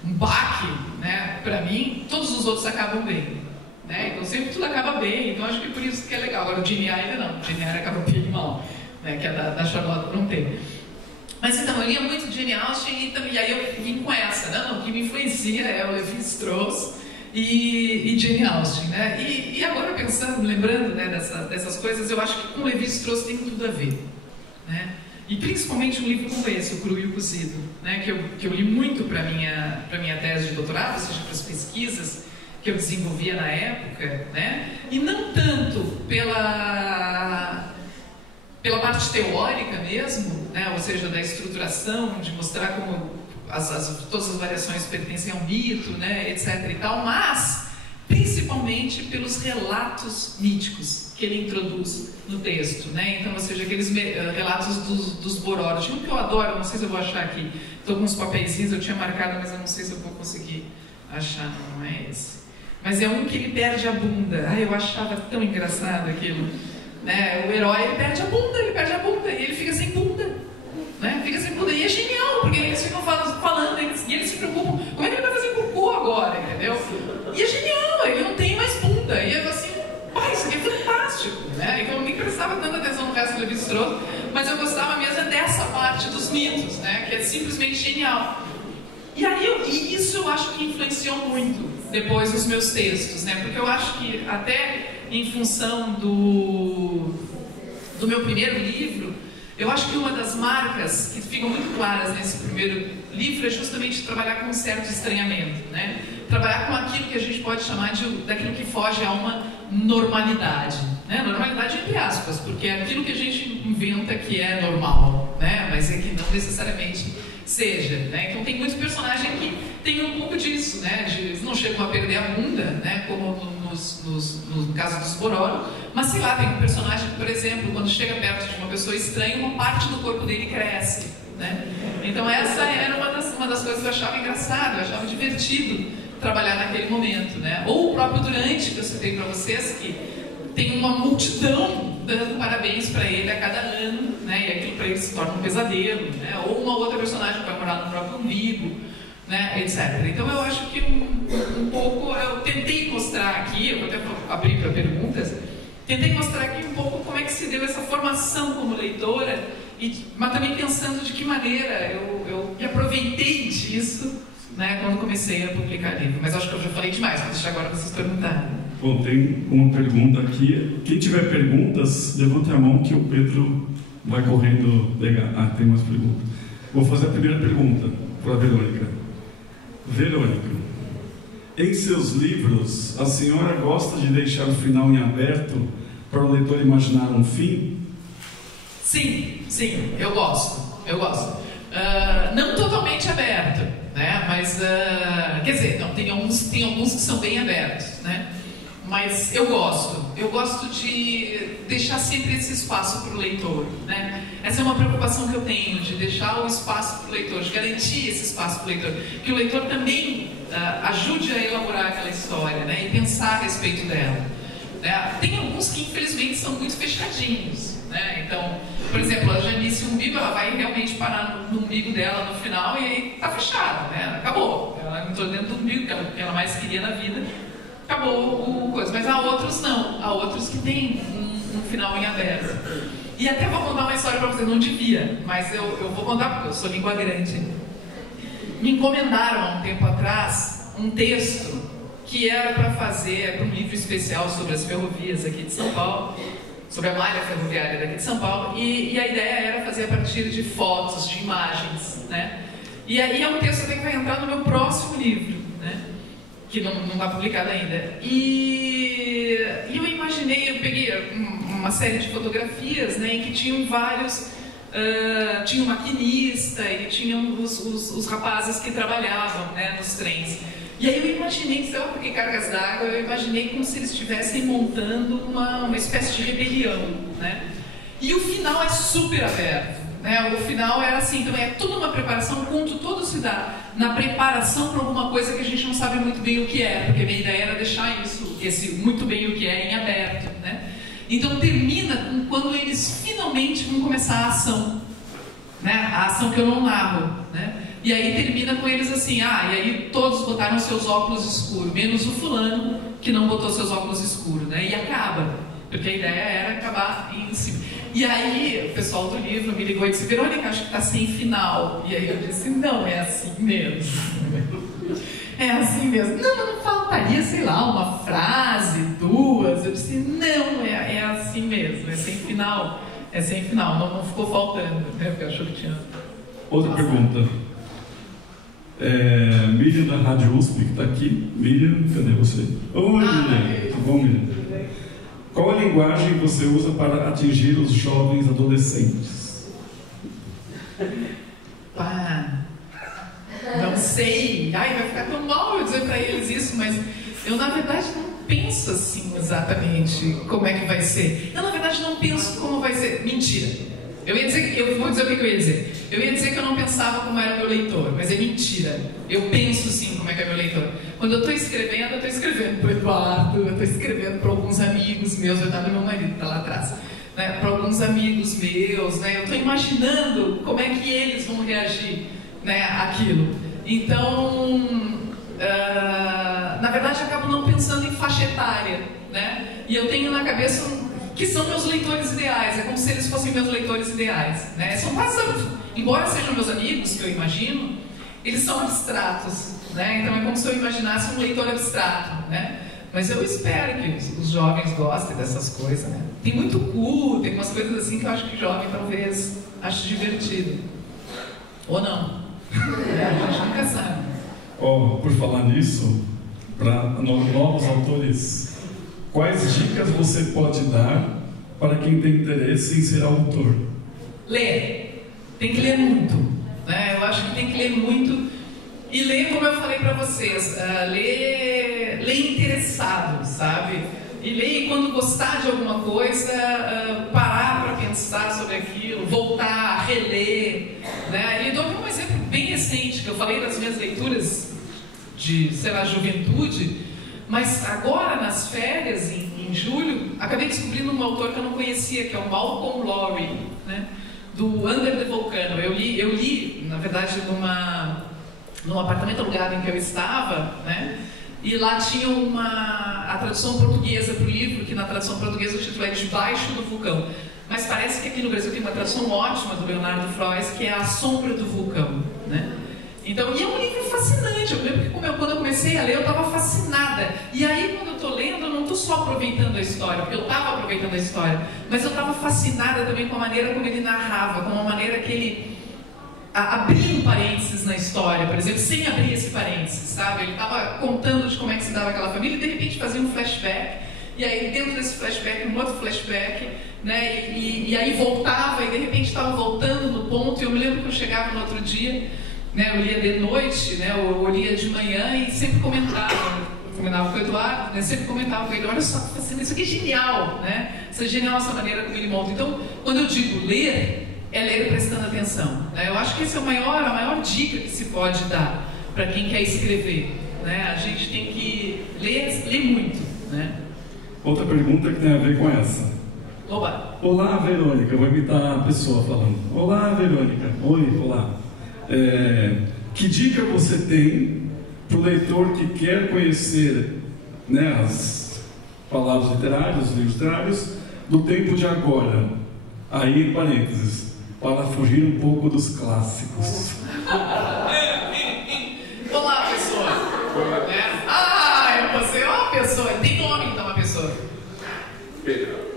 um baque, né? Para mim, todos os outros acabam bem, né? Então sempre tudo acaba bem. Então acho que por isso que é legal. Agora o Jane Eyre não, o Jane Eyre acaba bem mal, né? Que é da Charlotte Brontë. Mas então, eu lia muito Jane Austen e aí eu vim com essa, né? O que me influencia é o Levi-Strauss e Jane Austen, né? E agora pensando, lembrando, né, dessas coisas, eu acho que com o Levi-Strauss tem tudo a ver, né? E principalmente um livro como esse, O Cru e o Cozido, né? Que eu li muito para minha tese de doutorado, ou seja, para as pesquisas que eu desenvolvia na época, né? E não tanto pela parte teórica mesmo, né? Ou seja, da estruturação, de mostrar como todas as variações pertencem ao mito, né? Etc. e tal, mas principalmente pelos relatos míticos que ele introduz no texto, né? Então, ou seja, aqueles relatos dos Boróros. Tinha um que eu adoro, não sei se eu vou achar aqui, estou com uns papeizinhos, eu tinha marcado, mas eu não sei se eu vou conseguir achar, não é esse. Mas é um que ele perde a bunda. Eu achava tão engraçado aquilo. Né? O herói ele perde a bunda, e ele fica sem bunda, né? Fica sem bunda, e é genial, porque eles ficam falando e eles se preocupam, como é que ele vai fazer cocô agora, entendeu? E é genial, ele não tem mais bunda, e eu assim, isso aqui é fantástico, né? Então eu nem prestava tanta atenção no resto do Levi-Strauss, mas eu gostava mesmo dessa parte dos mitos, né? Que é simplesmente genial. E aí isso eu acho que influenciou muito depois os meus textos, né? Porque eu acho que até em função do meu primeiro livro, eu acho que uma das marcas que ficam muito claras nesse primeiro livro é justamente trabalhar com um certo estranhamento, né? Trabalhar com aquilo que a gente pode chamar daquilo que foge a uma normalidade, né? Normalidade entre aspas, porque é aquilo que a gente inventa que é normal, né? Mas é que não necessariamente seja, né? Então tem muitos personagens que tem um pouco disso, né? Eles não chegam a perder a bunda, né? Como no caso dos Bororo, mas sei lá, tem um personagem que, por exemplo, quando chega perto de uma pessoa estranha, uma parte do corpo dele cresce, né? Então essa era uma das coisas que eu achava engraçado, eu achava divertido trabalhar naquele momento, né? Ou o próprio Durante, que eu citei para vocês, que tem uma multidão dando parabéns para ele a cada ano, né? E aquilo para ele se torna um pesadelo, né? Ou uma outra personagem que vai morar no próprio umbigo, né? Etc. Então eu acho que um pouco eu tentei mostrar aqui, eu vou até abrir para perguntas, tentei mostrar aqui um pouco como é que se deu essa formação como leitora, mas também pensando de que maneira eu me aproveitei disso, né, quando comecei a publicar livro. Mas acho que eu já falei demais, vou deixar agora vocês perguntarem. Bom, tem uma pergunta aqui. Quem tiver perguntas, levante a mão que o Pedro vai correndo pegar. Tem umas perguntas. Vou fazer a primeira pergunta para a Verônica. Verônica, em seus livros, a senhora gosta de deixar o final em aberto para o leitor imaginar um fim? Sim, eu gosto. Não totalmente aberto, né? Mas, quer dizer, não, tem alguns que são bem abertos, né? Mas eu gosto de deixar sempre esse espaço para o leitor, né? Essa é uma preocupação que eu tenho, de deixar o espaço para o leitor, de garantir esse espaço para o leitor, que o leitor também ajude a elaborar aquela história, né? E pensar a respeito dela, né? Tem alguns que infelizmente são muito fechadinhos, né? Então, por exemplo, a Janice Umbigo, ela vai realmente parar no umbigo dela no final e aí tá fechado, né? Acabou. Ela entrou dentro do umbigo que ela mais queria na vida. Acabou o coisa. Mas há outros não. Há outros que tem um final em aberto. E até vou contar uma história para você, não devia, mas eu vou contar porque eu sou língua grande. Me encomendaram há um tempo atrás um texto que era para fazer para um livro especial sobre as ferrovias aqui de São Paulo, sobre a malha ferroviária daqui de São Paulo, e a ideia era fazer a partir de fotos, de imagens, né? E aí é um texto que vai entrar no meu próximo livro, né? Que não está publicado ainda. E eu imaginei, eu peguei uma série de fotografias, né, em que tinham vários, tinha um maquinista e tinham os rapazes que trabalhavam, né, nos trens. E aí eu imaginei, sei lá por que cargas d'água, eu imaginei como se eles estivessem montando uma espécie de rebelião, né? E o final é super aberto, né? O final é assim, então é toda uma preparação, o conto todo se dá na preparação para alguma coisa que a gente não sabe muito bem o que é, porque a minha ideia era deixar esse muito bem o que é em aberto, né? Então termina quando eles finalmente vão começar a ação, né? A ação que eu não narro, né? E aí termina com eles assim, e aí todos botaram seus óculos escuros, menos o fulano que não botou seus óculos escuros, né? E acaba, porque a ideia era acabar em cima. E aí o pessoal do livro me ligou e disse, Verônica, acho que está sem final. E aí eu disse, não, é assim mesmo. É assim mesmo. Não faltaria, sei lá, uma frase, duas. Eu disse, não, é assim mesmo, é sem final. É sem final, não ficou faltando, né? Porque eu achou que tinha... Outra pergunta. Miriam da Rádio USP, que está aqui. Miriam, cadê você? Oi, Miriam. Tudo bom, Miriam? Qual a linguagem você usa para atingir os jovens adolescentes? Não sei. Vai ficar tão mal eu dizer para eles isso, mas eu, na verdade, não penso assim exatamente como é que vai ser. Eu, na verdade, não penso como vai ser. Mentira. Eu vou dizer o que eu ia dizer. Eu ia dizer que eu não pensava como era meu leitor, mas é mentira. Eu penso sim como é que é meu leitor. Quando eu estou escrevendo para o Eduardo, eu estou escrevendo para alguns amigos meus, eu estava no meu marido, está lá atrás, né? Para alguns amigos meus, né? Eu estou imaginando como é que eles vão reagir, né, àquilo. Então, na verdade, eu acabo não pensando em faixa etária, né? E eu tenho na cabeça que são meus leitores ideais, é como se eles fossem meus leitores ideais, né? São quase, embora sejam meus amigos, que eu imagino, eles são abstratos, né? Então é como se eu imaginasse um leitor abstrato, né? Mas eu espero que os jovens gostem dessas coisas, né? Tem muito cu, tem umas coisas assim que eu acho que o jovem talvez ache divertido. Ou não. A gente nunca sabe. Por falar nisso, para novos autores, quais dicas você pode dar para quem tem interesse em ser autor? Ler. Tem que ler muito, né? Eu acho que tem que ler muito. E ler, como eu falei para vocês, ler interessado, sabe? E ler quando gostar de alguma coisa, parar para pensar sobre aquilo, voltar, reler, né? E eu dou um exemplo bem recente, que eu falei das minhas leituras de, sei lá, juventude, mas agora, nas férias, em julho, acabei descobrindo um autor que eu não conhecia, que é o Malcolm Lowry, né? Do Under the Volcano. Eu li, na verdade, num apartamento alugado em que eu estava, né? E lá tinha a tradução portuguesa para o livro, que na tradução portuguesa o título é Debaixo do Vulcão. Mas parece que aqui no Brasil tem uma tradução ótima do Leonardo Frois, que é A Sombra do Vulcão, né? Então, e é um livro fascinante. Eu lembro que quando eu comecei a ler, eu estava fascinada. E aí, quando eu estou lendo, eu não estou só aproveitando a história, porque eu estava aproveitando a história, mas eu estava fascinada também com a maneira como ele narrava, com a maneira que ele abria um parênteses na história, por exemplo, sem abrir esse parênteses, sabe? Ele estava contando de como é que se dava aquela família e, de repente, fazia um flashback. E aí, dentro desse flashback, um outro flashback, né? E aí voltava e, de repente, estava voltando no ponto. E eu me lembro que eu chegava no outro dia, né, eu lia de noite, né, eu lia de manhã e sempre comentava com o Eduardo, né, sempre comentava com ele, olha só que fascinante, isso aqui é genial, né? Isso é genial, essa maneira como ele monta. Então, quando eu digo ler, é ler prestando atenção, né? Eu acho que essa é a maior dica que se pode dar para quem quer escrever, né? A gente tem que ler muito, né? Outra pergunta que tem a ver com essa. Oba. Olá, Verônica. Eu vou imitar a pessoa falando. Olá, Verônica. Oi, olá. Que dica você tem para o leitor que quer conhecer, né, as palavras literárias, os livros literários, do tempo de agora? Aí, parênteses, para fugir um pouco dos clássicos. Olá, pessoa. Você é uma pessoa. Tem nome, então, a pessoa? Pedro.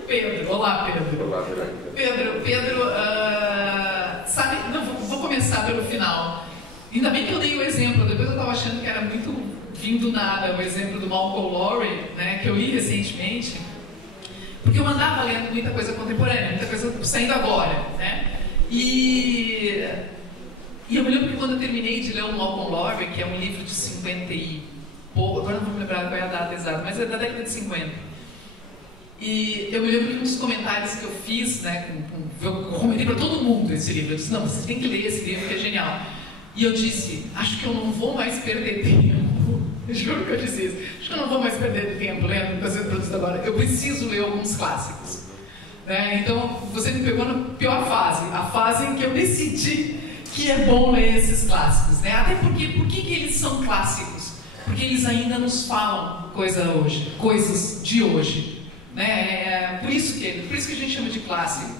Olá, Pedro. Olá, Pedro, sabe, não, vou começar pelo final. Ainda bem que eu dei o exemplo, depois eu estava achando que era muito vindo nada, o exemplo do Malcolm Lowry, né, que eu li recentemente, porque eu andava lendo muita coisa contemporânea, muita coisa saindo agora, né, e eu me lembro que quando eu terminei de ler o Malcolm Lowry, que é um livro de 50 e pouco, agora não vou me lembrar qual é a data exata, mas é da década de 50. E eu me lembro que um dos comentários que eu fiz, né, eu comentei para todo mundo esse livro, eu disse, não, você tem que ler esse livro que é genial. E eu disse, acho que eu não vou mais perder tempo, juro que eu disse isso, acho que eu não vou mais perder tempo lendo o que está sendo produzido agora, eu preciso ler alguns clássicos. Né? Então, você me pegou na pior fase, a fase em que eu decidi que é bom ler esses clássicos. Né? Até porque, por que eles são clássicos? Porque eles ainda nos falam coisas de hoje. Né? Por isso que a gente chama de clássico.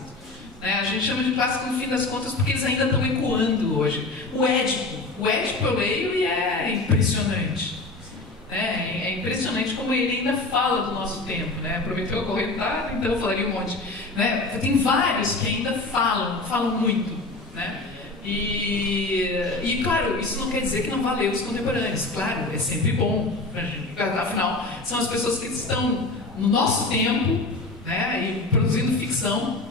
Né? A gente chama de clássico no fim das contas porque eles ainda estão ecoando hoje. O Édipo eu leio e é impressionante. Né? É impressionante como ele ainda fala do nosso tempo. Né? Prometeu acorrentar, então eu falaria um monte. Né? Tem vários que ainda falam muito. Né? E claro, isso não quer dizer que não vá ler os contemporâneos. Claro, é sempre bom pra gente. Afinal, são as pessoas que estão no nosso tempo, né, e produzindo ficção,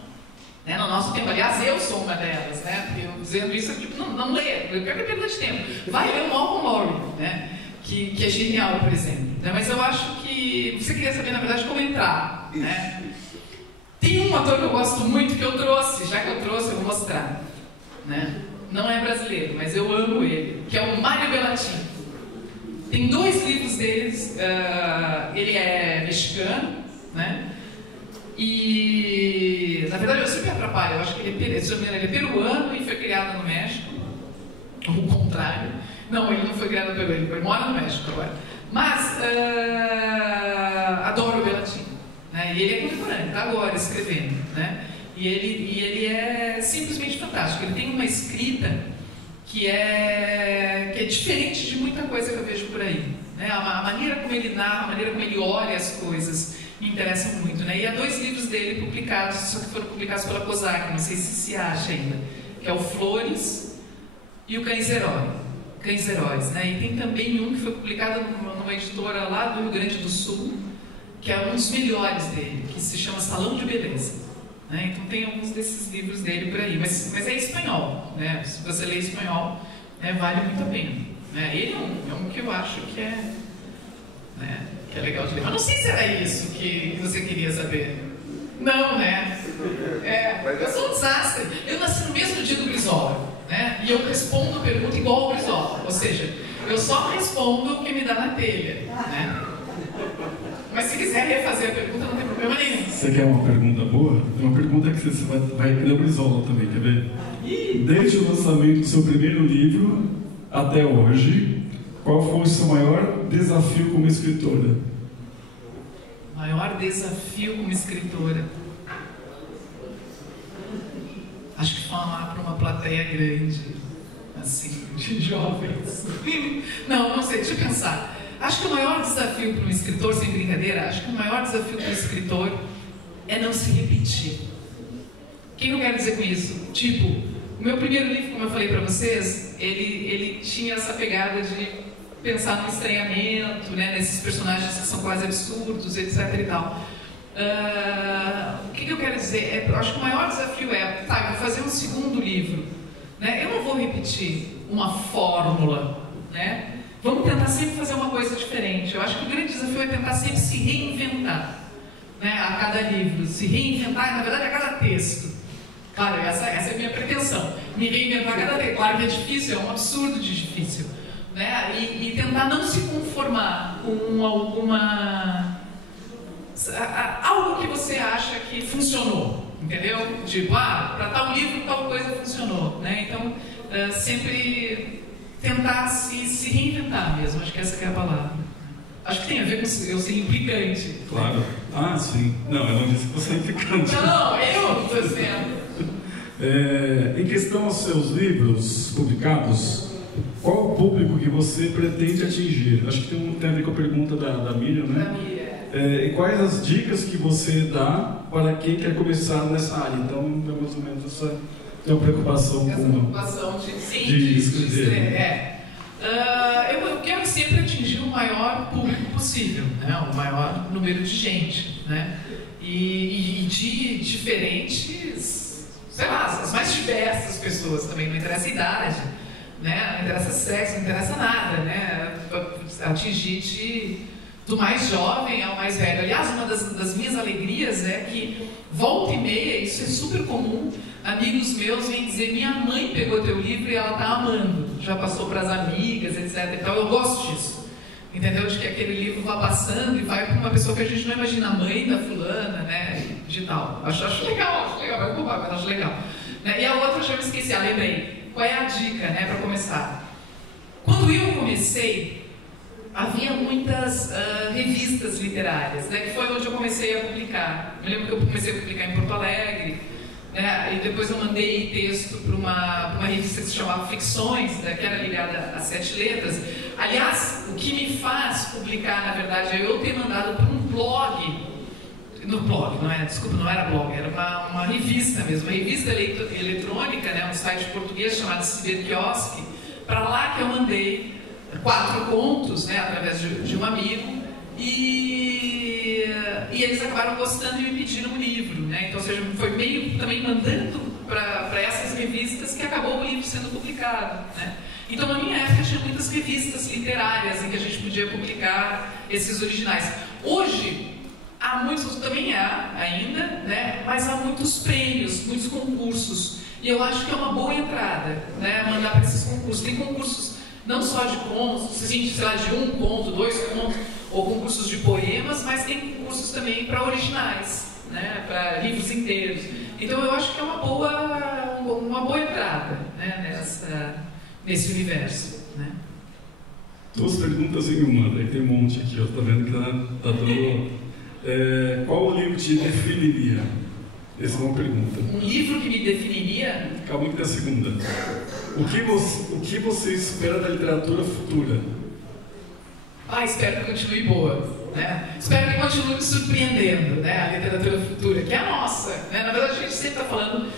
né, no nosso tempo. Aliás, eu sou uma delas, né, eu dizendo isso, tipo, não leia, eu quero perda de tempo. Vai ler o Malcolm Lowry, né, que é genial, por exemplo. Né, mas eu acho que você queria saber, na verdade, como entrar. Né? Tem um ator que eu gosto muito, que eu trouxe, já que eu trouxe, eu vou mostrar. Né? Não é brasileiro, mas eu amo ele, que é o Mário Bellatin. Tem 2 livros deles, ele é mexicano, né? E, na verdade, eu sempre atrapalho, eu acho que ele é peruano e foi criado no México, ou o contrário. Não, ele não foi criado no Peru, ele mora no México agora. Mas, adoro o Bellatin, né? E ele é contemporâneo, está agora escrevendo, né? E ele é simplesmente fantástico, ele tem uma escrita que é diferente de muita coisa que eu vejo por aí. Né? A maneira como ele narra, a maneira como ele olha as coisas, me interessam muito. Né? E há 2 livros dele publicados, só que foram publicados pela COSAC, não sei se acha ainda, que é o Flores e o Cães Heróis. Né? E tem também um que foi publicado numa editora lá do Rio Grande do Sul, que é um dos melhores dele, que se chama Salão de Beleza. Né? Então tem alguns desses livros dele por aí, mas é espanhol, né? Se você lê espanhol, né, vale muito a pena. Né? Ele é um que eu acho que é, né, que é legal de ler. Mas não sei se era isso que você queria saber. Não, né? Eu sou um desastre. Eu nasci no mesmo dia do Brizola, né? E eu respondo a pergunta igual ao Brizola, ou seja, eu só respondo o que me dá na telha, né? Mas se quiser refazer a pergunta, não tem problema nenhum. Você quer uma pergunta boa? Tem uma pergunta que você vai ler o Brizola também, quer ver? Desde o lançamento do seu primeiro livro até hoje, qual foi o seu maior desafio como escritora? Maior desafio como escritora? Acho que falar para uma plateia grande, assim, de jovens. Não sei, deixa eu pensar. Acho que o maior desafio para um escritor, sem brincadeira, acho que o maior desafio para um escritor é não se repetir. O que eu quero dizer com isso? Tipo, o meu primeiro livro, como eu falei para vocês, ele tinha essa pegada de pensar no estranhamento, né, nesses personagens que são quase absurdos, etc. e tal. O que eu quero dizer? Eu acho que o maior desafio é, eu vou fazer um segundo livro. Né? Eu não vou repetir uma fórmula, né? Vamos tentar sempre fazer uma coisa diferente. Eu acho que o grande desafio é tentar sempre se reinventar, né, a cada livro, se reinventar, na verdade, a cada texto. Claro, essa é a minha pretensão, me reinventar a cada texto. Claro que é difícil, é um absurdo de difícil. Né? E tentar não se conformar com algo que você acha que funcionou, entendeu? Tipo, para tal livro, tal coisa funcionou. Né? Então, sempre tentar se reinventar mesmo, acho que essa que é a palavra. Acho que tem a ver com eu ser implicante. Claro. Ah, sim. Não, eu não disse que você é implicante. Não, eu estou dizendo. Em questão aos seus livros publicados, qual o público que você pretende atingir? Acho que tem a ver com a pergunta da Miriam, né? Da Miriam. E quais as dicas que você dá para quem quer começar nessa área? Então, é mais ou menos essa uma preocupação essa com... preocupação de escrever. Eu quero sempre atingir o maior público possível, né? O maior número de gente, né? E de diferentes, sei lá, as mais diversas pessoas também, não interessa a idade, né? Não interessa sexo, não interessa nada, né? Atingir do mais jovem ao mais velho. Aliás, uma das minhas alegrias é que, volta e meia, isso é super comum, amigos meus vêm dizer: minha mãe pegou teu livro e ela está amando, já passou para as amigas, etc. Então eu gosto disso, entendeu? De que aquele livro vá passando e vai para uma pessoa que a gente não imagina, a mãe da fulana, né, de tal. Acho legal, vai roubar, mas acho legal. E a outra eu já me esqueci, lembrei. Qual é a dica, né, para começar? Quando eu comecei, havia muitas revistas literárias, né, que foi onde eu comecei a publicar. Me lembro que eu comecei a publicar em Porto Alegre, né, e depois eu mandei texto para uma revista que se chamava Ficções, né, que era ligada a 7 letras. Aliás, o que me faz publicar, na verdade, é eu ter mandado para um blog, não era blog, era uma revista mesmo, uma revista eletrônica, né, um site português chamado Cyberquiosque, para lá que eu mandei 4 contos, né, através de um amigo, e eles acabaram gostando e me pediram um livro, né? Então, ou seja, foi meio também mandando para essas revistas que acabou o livro sendo publicado, né? Então, na minha época, tinha muitas revistas literárias em que a gente podia publicar esses originais. Hoje, há muitos, também há ainda, né? Mas há muitos prêmios, muitos concursos, e eu acho que é uma boa entrada, né, mandar para esses concursos. Tem concursos não só de contos, sei lá, de 1 conto, 2 contos, ou concursos de poemas, mas tem concursos também para originais, né, para livros inteiros. Então eu acho que é uma boa entrada, né, nesse universo, né. 2 perguntas em uma, daí tem um monte aqui, tá vendo que tá dando... qual o livro te definiria? Essa é uma pergunta. Um livro que me definiria? Calma que tem a segunda. O que você espera da literatura futura? Espero que continue boa, né? Espero que continue me surpreendendo, né? A literatura futura, que é a nossa, né? Na verdade, a gente sempre está falando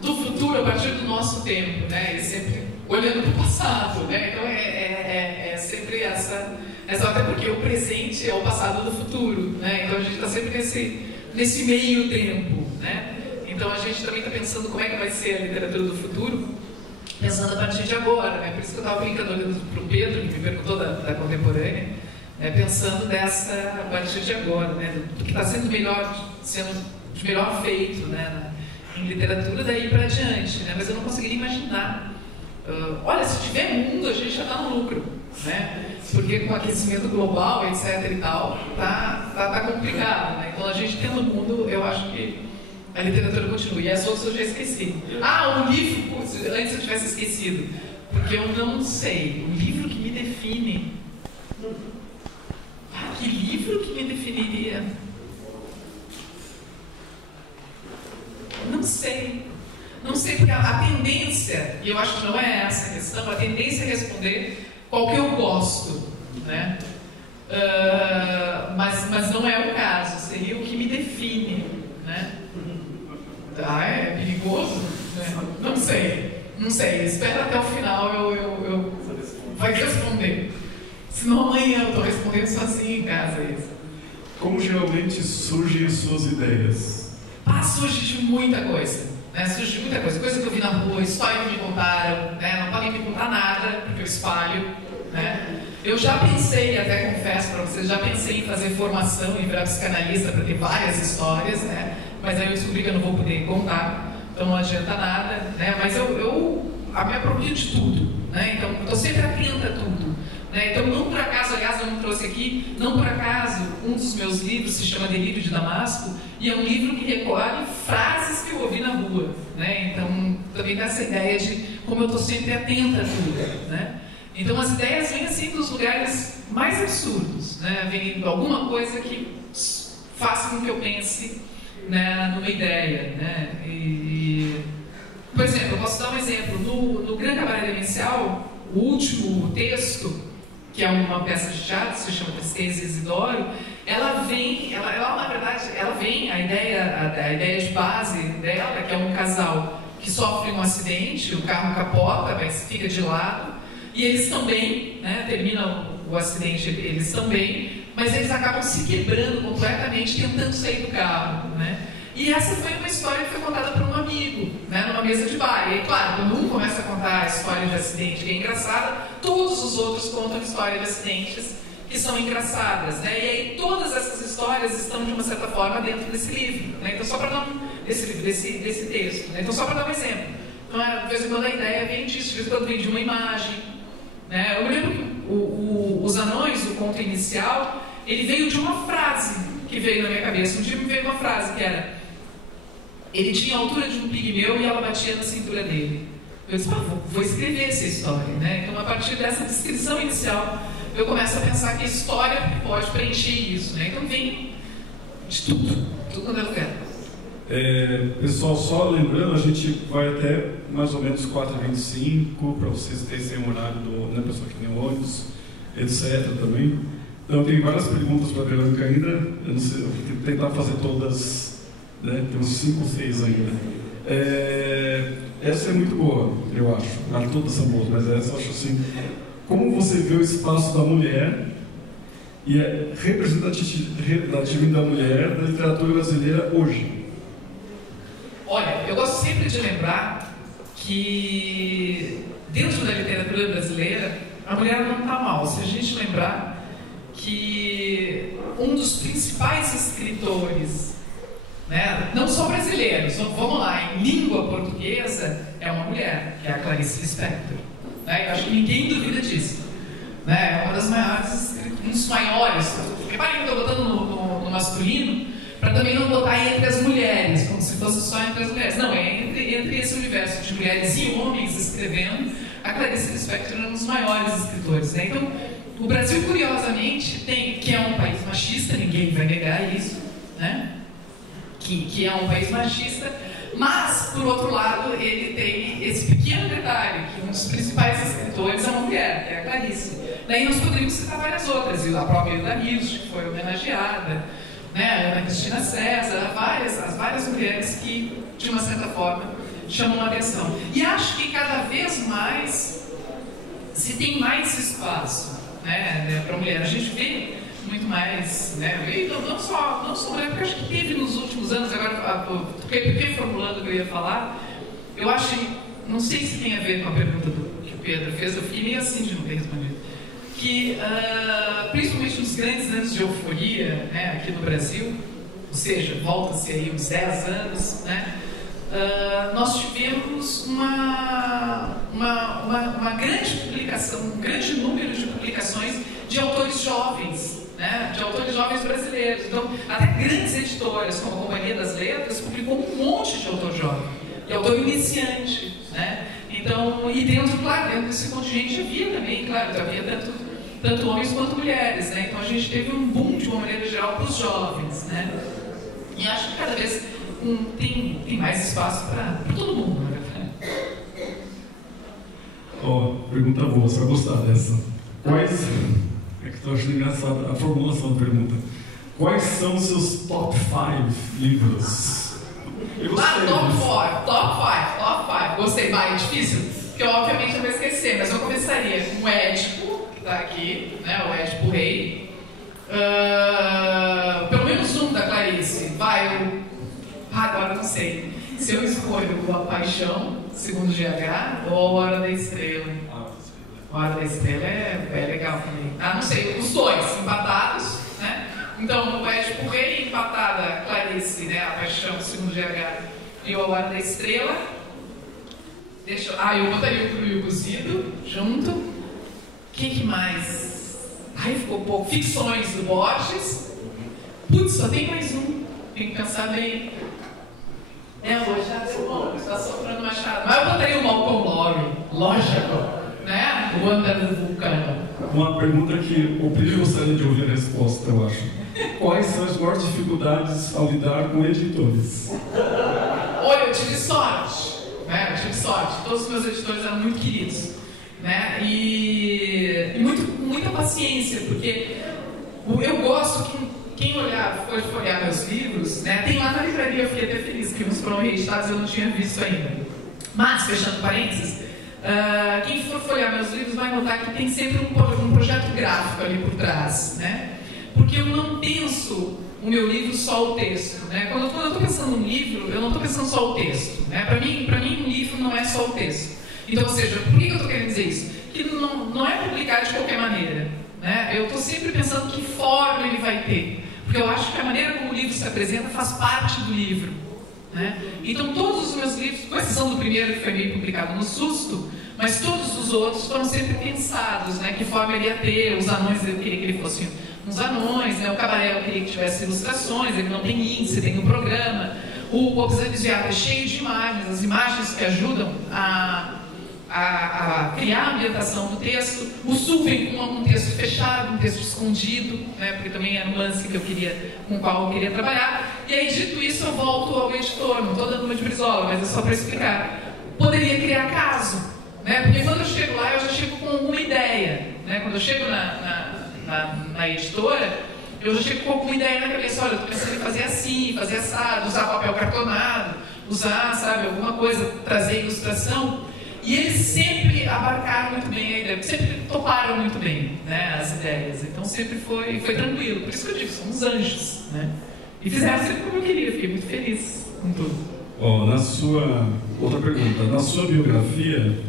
do futuro a partir do nosso tempo, né? E sempre olhando para o passado, né? Então é sempre essa, até porque o presente é o passado do futuro, né? Então a gente está sempre nesse meio tempo, né? Então a gente também está pensando como é que vai ser a literatura do futuro, pensando a partir de agora, né? Por isso que eu estava brincando olhando para o Pedro, que me perguntou da contemporânea, pensando a partir de agora, né? Do que está sendo de melhor feito, né? Em literatura daí para adiante, né? Mas eu não conseguiria imaginar. Olha, se tiver mundo, a gente já está no lucro, né? Porque com o aquecimento global, etc e tal, tá complicado, né? Então a gente tendo mundo, eu acho que a literatura continua. E as outras eu já esqueci. O livro, antes eu tivesse esquecido, porque eu não sei. O livro que me define. Que livro que me definiria? Não sei. Não sei, porque a tendência, e eu acho que não é essa a questão, a tendência é responder qual que eu gosto, né? Mas não é o caso, seria o que me define, né? É perigoso? Né? Não sei, espero até o final eu vai responder. Senão amanhã eu estou respondendo sozinho em casa isso. Como geralmente surgem suas ideias? Surge de muita coisa, né? Surge de muita coisa que eu vi na rua, história que me contaram, né? Não podem me contar nada, porque eu espalho, né? Eu já pensei, até confesso para vocês, em fazer formação e virar psicanalista para ter várias histórias, né? Mas aí eu descobri que eu não vou poder contar, então não adianta nada, né? Mas eu me aproprio de tudo, né? Então eu estou sempre atenta a tudo. Né? Então, não por acaso, aliás, eu não trouxe aqui, não por acaso, um dos meus livros se chama Delírio de Damasco, e é um livro que recolhe frases que eu ouvi na rua. Né? Então, também dá essa ideia de como eu estou sempre atenta a tudo. Né? Então, as ideias vêm assim dos lugares mais absurdos. Né? Vem alguma coisa que faça com que eu pense, né, numa ideia. Né? Por exemplo, eu posso dar um exemplo. No Gran Cabaré Demencial, o último texto, que é uma peça de teatro, se chama Tristeza e Isidoro, ela na verdade, a ideia de base dela, que é um casal que sofre um acidente, o carro capota, mas fica de lado, e eles também, né, termina o acidente, eles também, mas eles acabam se quebrando completamente, tentando sair do carro, né? E essa foi uma história que foi contada por um amigo, né, numa mesa de bar. E claro, quando um começa a contar a história de acidente que é engraçada, todos os outros contam a história de acidentes que são engraçadas, né? E aí todas essas histórias estão de uma certa forma dentro desse livro, né? Então só para dar desse texto, né? Então só para dar um exemplo. Então, de vez em quando a ideia vem disso, de vez em quando vem de uma imagem, né? Eu me lembro que Os Anões, o conto inicial, ele veio de uma frase que veio na minha cabeça. Um dia me veio uma frase que era: ele tinha a altura de um pigmeu e ela batia na cintura dele. Eu disse, vou escrever essa história, né? Então, a partir dessa descrição inicial, eu começo a pensar que a história pode preencher isso, né? Então, vem de tudo quando é lugar. Pessoal, só lembrando, a gente vai até mais ou menos 4h25, para vocês terem um horário da pessoa que tem ônibus, etc. também. Então, tem várias perguntas para a Verônica ainda. Eu não sei, eu vou tentar fazer todas. Né? Temos 5 ou 6 ainda. Essa é muito boa, eu acho. Todas são boas, mas essa eu acho assim. Como você vê o espaço da mulher e a representatividade da mulher na literatura brasileira hoje? Olha, eu gosto sempre de lembrar que dentro da literatura brasileira a mulher não está mal. Se a gente lembrar que um dos principais escritores, né, não só brasileiros, vamos lá, em língua portuguesa, é uma mulher, que é a Clarice Lispector. Né? Eu acho que ninguém duvida disso. Né? É uma das maiores, um dos maiores. Reparem que eu estou botando no masculino, para também não botar entre as mulheres, como se fosse só entre as mulheres. Não, é entre esse universo de mulheres e homens escrevendo, a Clarice Lispector é um dos maiores escritores. Né? Então, o Brasil, curiosamente, que é um país machista, ninguém vai negar isso, né? Que é um país machista, mas, por outro lado, ele tem esse pequeno detalhe, que um dos principais escritores é uma mulher, que é a Clarice. Daí nós poderíamos citar várias outras, a própria Hilda Hilst, que foi homenageada, né, a Ana Cristina César, as várias mulheres que, de uma certa forma, chamam a atenção. E acho que cada vez mais se tem mais espaço, né, para a mulher. A gente vê muito mais, né? E não só mulher, porque acho que teve nos últimos anos, agora, reformulando o que eu ia falar, eu acho, não sei se tem a ver com a pergunta que o Pedro fez, eu fiquei meio assim de não ter respondido, que principalmente nos grandes anos de euforia, né, aqui no Brasil, ou seja, volta-se aí uns 10 anos, né, nós tivemos uma grande publicação, um grande número de publicações de autores jovens, né, de autores jovens brasileiros. Então, até grandes editoras, como a Companhia das Letras, publicou um monte de autor jovem, e autor iniciante, né? Então, e dentro desse contingente havia também, claro, havia tanto homens quanto mulheres, né? Então a gente teve um boom, de uma maneira geral, para os jovens, né? E acho que cada vez tem mais espaço para todo mundo, na verdade. Pergunta boa, você vai gostar dessa. É que estou achando engraçada a formulação da pergunta. Quais são os seus top 5 livros? Top 5. Gostei, vai, é difícil, porque obviamente eu vou esquecer, mas eu começaria com o Édipo, que está aqui, né, o Édipo Rei. Pelo menos um da Clarice. Agora não sei. Se eu escolho A Paixão, segundo GH, ou A Hora da Estrela. A Hora da Estrela é legal também. Não sei, os dois, empatados, né? Então, o Édipo Rei, empatada, Clarice, né? A Paixão, segundo GH, e A Hora da Estrela. Eu botaria o Cru e o Cozido junto. que mais? Ai, ficou pouco. Ficções do Borges. Putz, só tem mais um. Tem que pensar bem. Hoje já deu bom, está soprando Machado. Mas eu botaria o Malcolm Lowry, lógico, né? O Under do Vulcano. Uma pergunta que o Pedro gostaria de ouvir a resposta, eu acho. Quais são as maiores dificuldades ao lidar com editores? Olha, eu tive sorte, né? Eu tive sorte. Todos os meus editores eram muito queridos, né? E muita paciência, porque eu gosto que quem for folhear meus livros, né? Tem lá na livraria, eu fiquei até feliz, porque uns foram reeditados e eu não tinha visto ainda. Mas, fechando parênteses, quem for folhear meus livros vai notar que tem sempre um projeto gráfico ali por trás, né? Porque eu não penso o meu livro só o texto, né? Quando eu estou pensando num livro, eu não estou pensando só o texto, né? Para mim um livro não é só o texto. Então, ou seja, por que eu estou querendo dizer isso? Que não é publicar de qualquer maneira, né? Eu estou sempre pensando que forma ele vai ter. Porque eu acho que a maneira como o livro se apresenta faz parte do livro, né? Então todos os meus livros, com exceção do primeiro que foi meio publicado no susto, mas todos os outros foram sempre pensados, né? Que forma ele ia ter, os anões eu queria que ele fosse uns anões, né? O cabaré eu queria que tivesse ilustrações, ele não tem índice, tem um programa. O Obsânios de Arte é cheio de imagens, as imagens que ajudam a criar a ambientação do texto. O Sul vem com um texto fechado, um texto escondido, né, porque também era um lance com o qual eu queria trabalhar. E aí, dito isso, eu volto ao editor. Não estou dando uma de brisola, mas é só para explicar. Poderia criar caso, né, porque quando eu chego lá, eu já chego com alguma ideia, né. Quando eu chego na editora, eu já chego com alguma ideia na cabeça. Olha, eu estou pensando em fazer assim, fazer assado, usar papel cartonado, usar, sabe, alguma coisa, trazer ilustração. E eles sempre abarcaram muito bem a ideia, sempre toparam muito bem, né, as ideias. Então sempre foi tranquilo. Por isso que eu digo, são uns anjos, né? E fizeram sempre como eu queria, fiquei muito feliz com tudo. Outra pergunta, na sua biografia,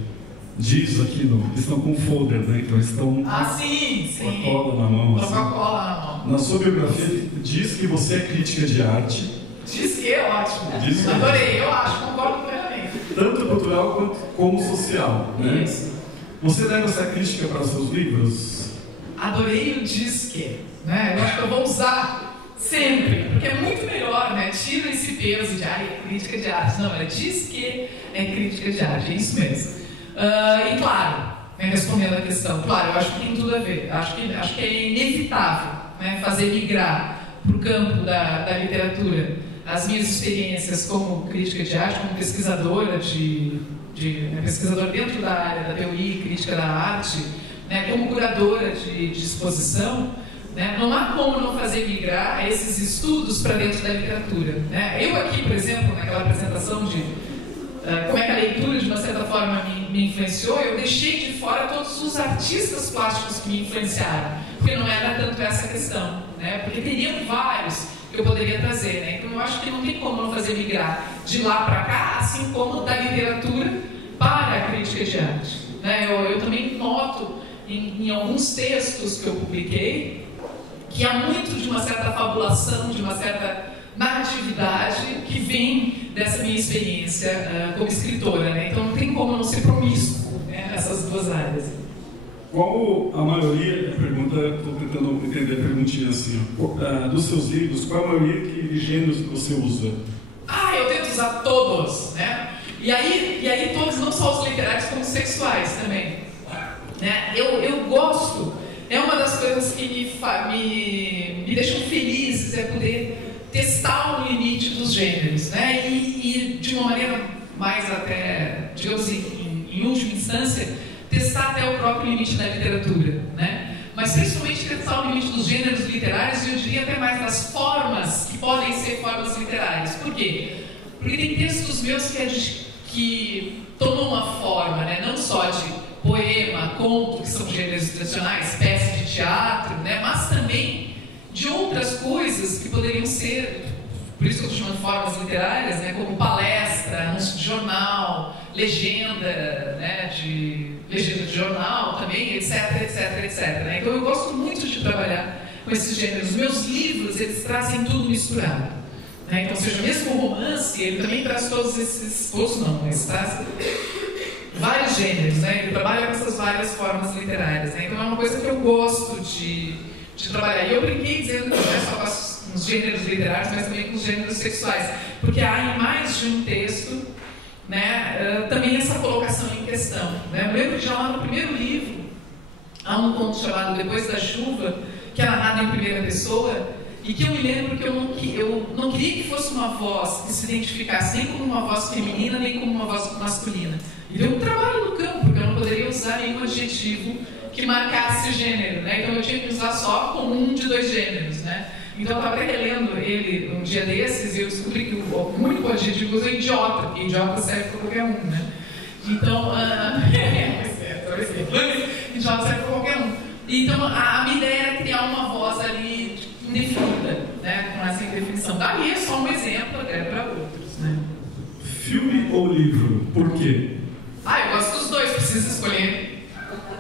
diz aqui, estão com folder, né? Então estão sim. com a cola na mão. Assim. Com a cola na mão. Na sua biografia, diz que você é crítica de arte. Diz que é ótimo. Diz que adorei, eu acho, concordo plenamente. Tanto cultural como social, né? Isso. Você leva essa crítica para os seus livros? Adorei o diz que, né? Eu acho que eu vou usar sempre, porque é muito melhor, né? Tira esse peso de é crítica de arte. Não, ela diz que é crítica de arte, é isso mesmo. E claro, né, respondendo a questão, claro, eu acho que tem tudo a ver. Acho que é inevitável, né, fazer migrar para o campo da literatura as minhas experiências como crítica de arte, como pesquisadora pesquisadora dentro da área da teoria e crítica da arte, né, como curadora de exposição, né, não há como não fazer migrar esses estudos para dentro da literatura, né? Eu aqui, por exemplo, naquela apresentação de como é que a leitura de uma certa forma me influenciou, eu deixei de fora todos os artistas plásticos que me influenciaram, porque não era tanto essa questão, né? Porque teriam vários que eu poderia trazer, né? Então eu acho que não tem como não fazer migrar de lá para cá, assim como da literatura para a crítica de arte, né? Eu também noto em alguns textos que eu publiquei que há muito de uma certa fabulação, de uma certa narratividade que vem dessa minha experiência como escritora, né? Então não tem como não ser promíscuo, né, nessas duas áreas. Qual a maioria, estou tentando entender a perguntinha assim, dos seus livros, qual a maioria de gêneros que você usa? Eu tento usar todos, né? E aí todos, não só os literários, como os sexuais também, né? Eu gosto, é uma das coisas que me deixam felizes, é poder testar o limite dos gêneros, né? E de uma maneira mais até, digamos assim, em última instância, testar até o próprio limite da literatura, né? Mas principalmente testar o limite dos gêneros literários e eu diria até mais das formas que podem ser formas literárias. Por quê? Porque tem textos meus que tomam uma forma, né? Não só de poema, conto, que são gêneros tradicionais, peça de teatro, né? Mas também de outras coisas que poderiam ser, por isso que eu estou chamando formas literárias, né? Como palestra, anúncio de jornal, legenda, né? Legenda de jornal também, etc, né? Então eu gosto muito de trabalhar com esses gêneros. Os meus livros, eles trazem tudo misturado, né? Então, seja mesmo o romance, ele também traz todos esses, todos não, mas traz vários gêneros, né? Ele trabalha com essas várias formas literárias, né? Então é uma coisa que eu gosto de trabalhar. E eu brinquei dizendo que não é só com os gêneros literários, mas também com os gêneros sexuais, porque há em mais de um texto, né, também essa colocação em questão, né? Eu lembro que já lá no primeiro livro há um conto chamado Depois da Chuva, que é narrado em primeira pessoa, e que eu me lembro que eu não queria que fosse uma voz que se identificasse nem como uma voz feminina, nem como uma voz masculina. E deu um trabalho no campo, porque eu não poderia usar nenhum adjetivo que marcasse o gênero, né? Então eu tinha que usar só com um de dois gêneros, né? Então eu estava até relendo ele um dia desses e eu descobri que o único adjetivo que usa é idiota, porque idiota serve para qualquer um, né? Então, idiota serve para qualquer um. Então a minha ideia era criar uma voz ali indefinida, né? Com essa indefinição. Daí é só um exemplo até para outros, né? Filme ou livro? Por quê? Eu gosto dos dois, preciso escolher.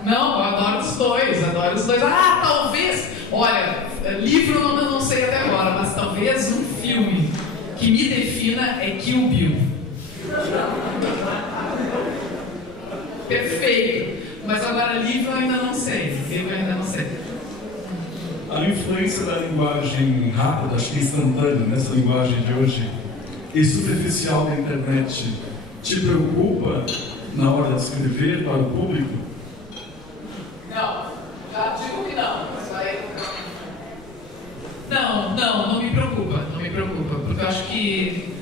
Não, eu adoro os dois, adoro os dois. Talvez, olha, livro eu não sei até agora, mas talvez um filme que me defina é Kill Bill. Perfeito. Mas agora livro eu ainda não sei. A influência da linguagem rápida, acho que instantânea, nessa linguagem de hoje, e superficial da internet, te preocupa na hora de escrever para o público? Não, já digo que não. Não me preocupa, porque eu acho que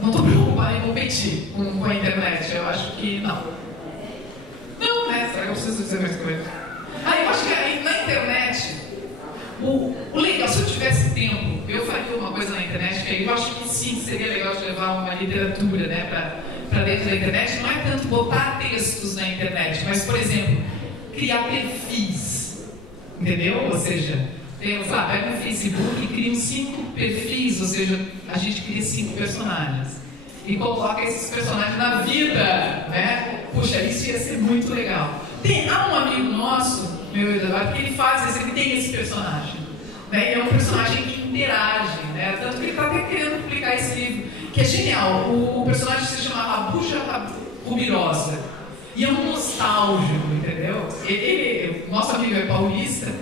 não estou preocupada em competir com a internet, eu acho que não. Não, né? Será que eu preciso dizer mais coisa? Eu acho que aí, na internet, o legal, se eu tivesse tempo, eu faria uma coisa na internet, que eu acho que sim, seria legal de levar uma literatura, né, para dentro da internet. Não é tanto botar textos na internet, mas, por exemplo, criar perfis, entendeu? Ou seja, pega no Facebook e cria 5 perfis, ou seja, a gente cria 5 personagens e coloca esses personagens na vida, né? Puxa, isso ia ser muito legal. Há um amigo nosso, meu Eduardo, que ele tem esse personagem, né? Ele é um personagem que interage, né? Tanto que ele está até querendo publicar esse livro, que é genial. O personagem se chama Rabuja Rubirosa. E é um nostálgico, entendeu? Nosso amigo é paulista,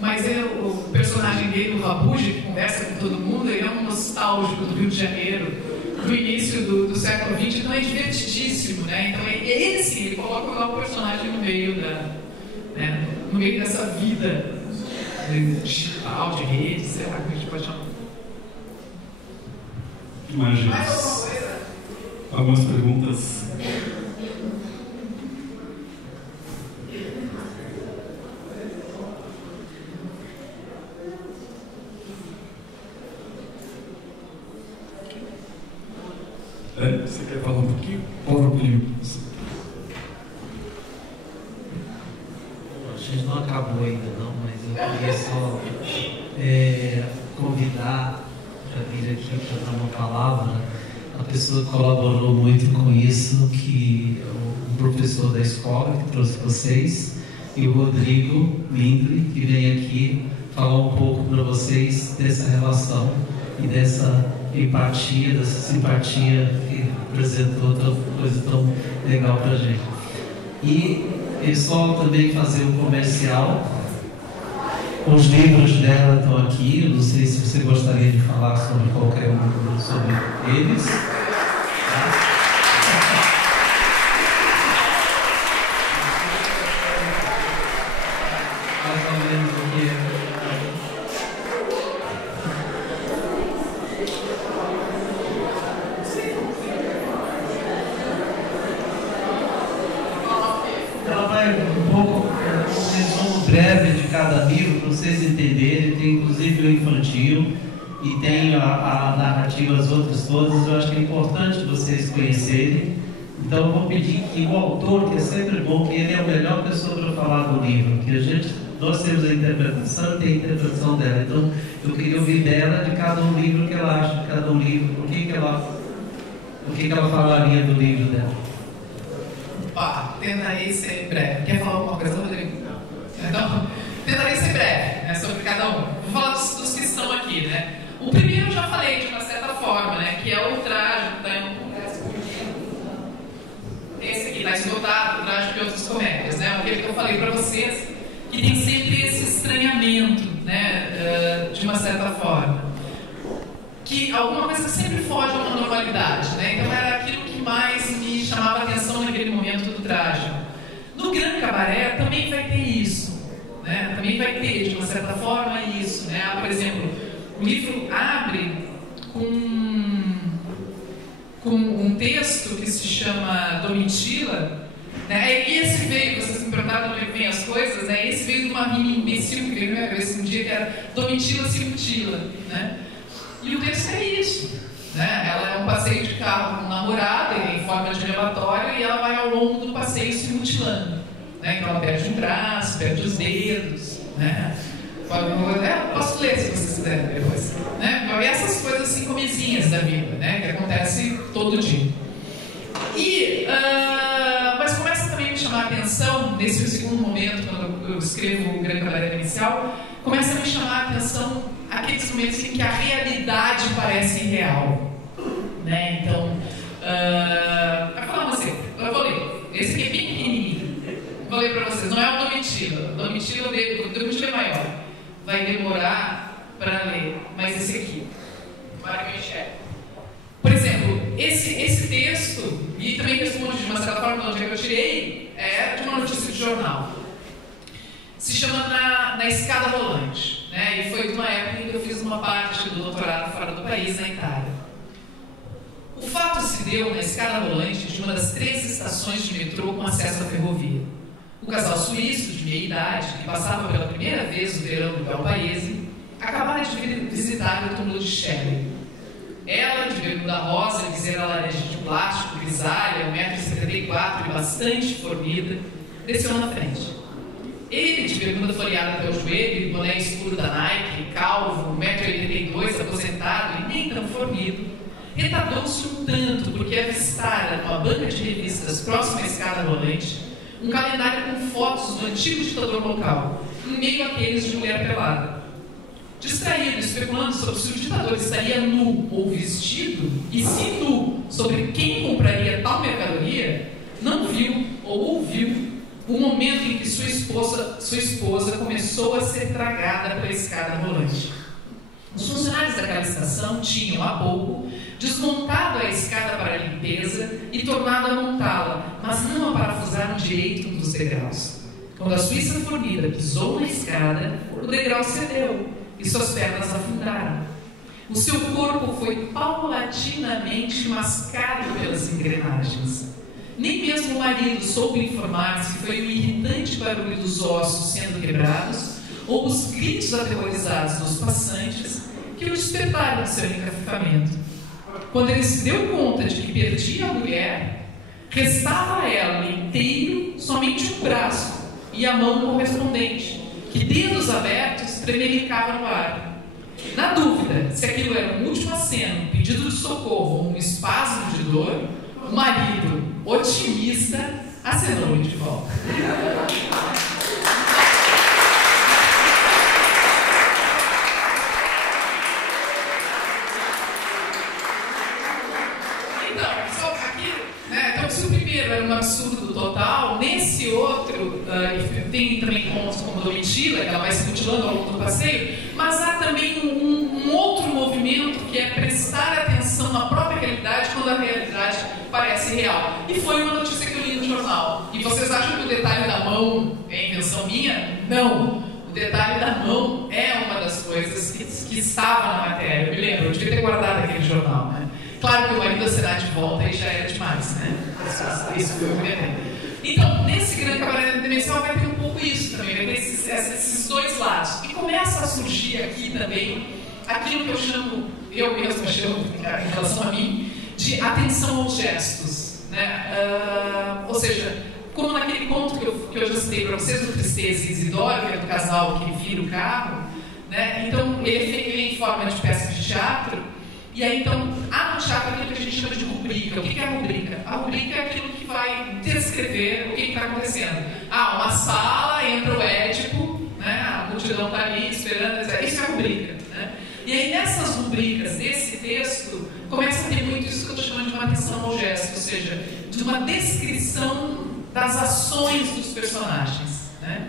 mas o personagem dele, o Rabuja, que conversa com todo mundo, ele é um nostálgico do Rio de Janeiro, do início do século XX, então é divertidíssimo, né? Então ele sim, ele coloca lá o personagem no meio no meio dessa vida digital, de rede, sei lá como a gente pode chamar. Imagina. Mais alguma coisa? Algumas perguntas. Você quer falar um pouquinho? Palavra para o livro. A gente não acabou ainda não, mas eu queria só convidar para vir aqui para dar uma palavra a pessoa que colaborou muito com isso, que é o professor da escola que trouxe vocês, e o Rodrigo Lindley, que vem aqui falar um pouco para vocês dessa relação e dessa empatia, dessa simpatia que apresentou coisa tão legal para a gente. E só também fazer um comercial. Os livros dela estão aqui. Eu não sei se você gostaria de falar sobre qualquer um sobre eles. Mais ou menos o que é. Breve de cada livro para vocês entenderem. Tem inclusive o infantil e tem a narrativa, as outras todas. Eu acho que é importante vocês conhecerem. Então eu vou pedir que o autor, que é sempre bom, que ele é a melhor pessoa para falar do livro, que nós temos a interpretação e tem a interpretação dela. Então eu queria ouvir dela de cada um livro que ela acha, de cada um livro, o que ela falaria do livro dela. Tentarei ser breve. Quer falar alguma coisa, Rodrigo? Então, tentarei ser breve, sobre cada um. Vou falar dos que estão aqui, né? O primeiro eu já falei de uma certa forma, né? Que é o traje que está em um congresso. Esse aqui trágico e outras comédias, né? Aquele que eu falei para vocês, que tem sempre esse estranhamento, né? De uma certa forma. Que alguma coisa sempre foge a uma normalidade, né? Então era aquilo que mais me chamava a atenção naquele momento do trágico. No Gran Cabaré também vai ter isso, né? Também vai ter, de uma certa forma, isso, né? Por exemplo, o livro abre com um texto que se chama Domitila, né? E esse veio, vocês me perguntaram onde vem as coisas, né? Esse veio de uma rima imbecil que veio na minha cabeça um dia, que era Domitila se mutila, né? E o texto é isso, né? Ela é um passeio de carro com namorada, em forma de relatório, e ela vai ao longo do passeio se mutilando, né? Então ela perde um braço, perde os dedos, né? Posso ler se vocês quiserem depois, né? E essas coisas assim comezinhas da vida, né? Que acontece todo dia. Mas começa também a me chamar a atenção, nesse segundo momento, quando eu escrevo o Gran Cabaré inicial, começa a me chamar a atenção aqueles momentos em que a realidade parece irreal, né? Então, eu vou ler. Esse aqui é bem pequenininho. Vou ler para vocês. Não é o Domitila. O Domitila é maior. Vai demorar para ler. Mas esse aqui, Mário Michel. Por exemplo, esse texto, e também responde de uma certa forma de onde eu tirei, é de uma notícia de jornal. Se chama Na Escada Rolante, né? E foi de uma época em que eu fiz uma parte do doutorado fora do país, na Itália. O fato se deu na escada rolante de uma das 3 estações de metrô com acesso à ferrovia. O casal suíço, de meia idade, que passava pela primeira vez o verão do Valpaese, acabara de visitar o túmulo de Shelley. Ela, de bermuda rosa e viseira laranja de plástico, grisalha, 1,74 m e bastante fornida, desceu na frente. Ele, de bermuda floreada até o joelho, boné escuro da Nike, calvo, 1,82 m, aposentado e nem tão fornido, retardou-se um tanto porque avistara numa banca de revistas próxima à escada rolante um calendário com fotos do antigo ditador local, em meio àqueles de mulher pelada. Distraído, especulando sobre se o ditador estaria nu ou vestido, e se nu, sobre quem compraria tal mercadoria, não viu ou ouviu o momento em que sua esposa começou a ser tragada pela escada rolante. Os funcionários daquela estação tinham, há pouco, desmontado a escada para a limpeza e tornado a montá-la, mas não a parafusaram direito dos degraus. Quando a suíça fornida pisou na escada, o degrau cedeu e suas pernas afundaram. O seu corpo foi paulatinamente mascado pelas engrenagens. Nem mesmo o marido soube informar se foi o irritante barulho dos ossos sendo quebrados ou os gritos aterrorizados dos passantes que o despertaram do seu encafifamento. Quando ele se deu conta de que perdia a mulher, restava a ela inteiro somente um braço e a mão correspondente, que, dedos abertos, tremelicavam no ar. Na dúvida se aquilo era um último aceno, um pedido de socorro ou um espasmo de dor, o marido, otimista, acenou-lhe de volta. Então, se o primeiro era um absurdo total, nesse outro tem também contos como Domitila, que ela vai se mutilando ao longo do passeio, mas há também um outro movimento que é prestar atenção na própria realidade quando a realidade parece real. E foi uma notícia que eu li no jornal. E vocês acham que o detalhe da mão é invenção minha? Não! O detalhe da mão é uma das coisas que estava na matéria. Eu me lembro, eu devia ter guardado aquele jornal, né? Claro que o marido será de volta e já era demais, né? Isso foi o primeiro. Então, nesse Gran Cabaré Demencial vai ter um pouco isso também, vai ter esses dois lados. E começa a surgir aqui também aquilo que eu mesma chamo, em relação a mim, de atenção aos gestos, né? Ou seja, como naquele conto que eu já citei para vocês, do Tristeza e Isidoro, que é do casal que vira o carro, né? Então, ele é em forma de peça de teatro. E aí, então, há no teatro aquilo que a gente chama de rubrica. O que é a rubrica? A rubrica é aquilo que vai descrever o que está acontecendo. Uma sala, entra o Édipo, né? A multidão está ali esperando, isso é a rubrica, né? E aí, nessas rubricas desse texto, começa a ter muito isso que eu estou chamando de uma atenção ao gesto, ou seja, de uma descrição das ações dos personagens, né?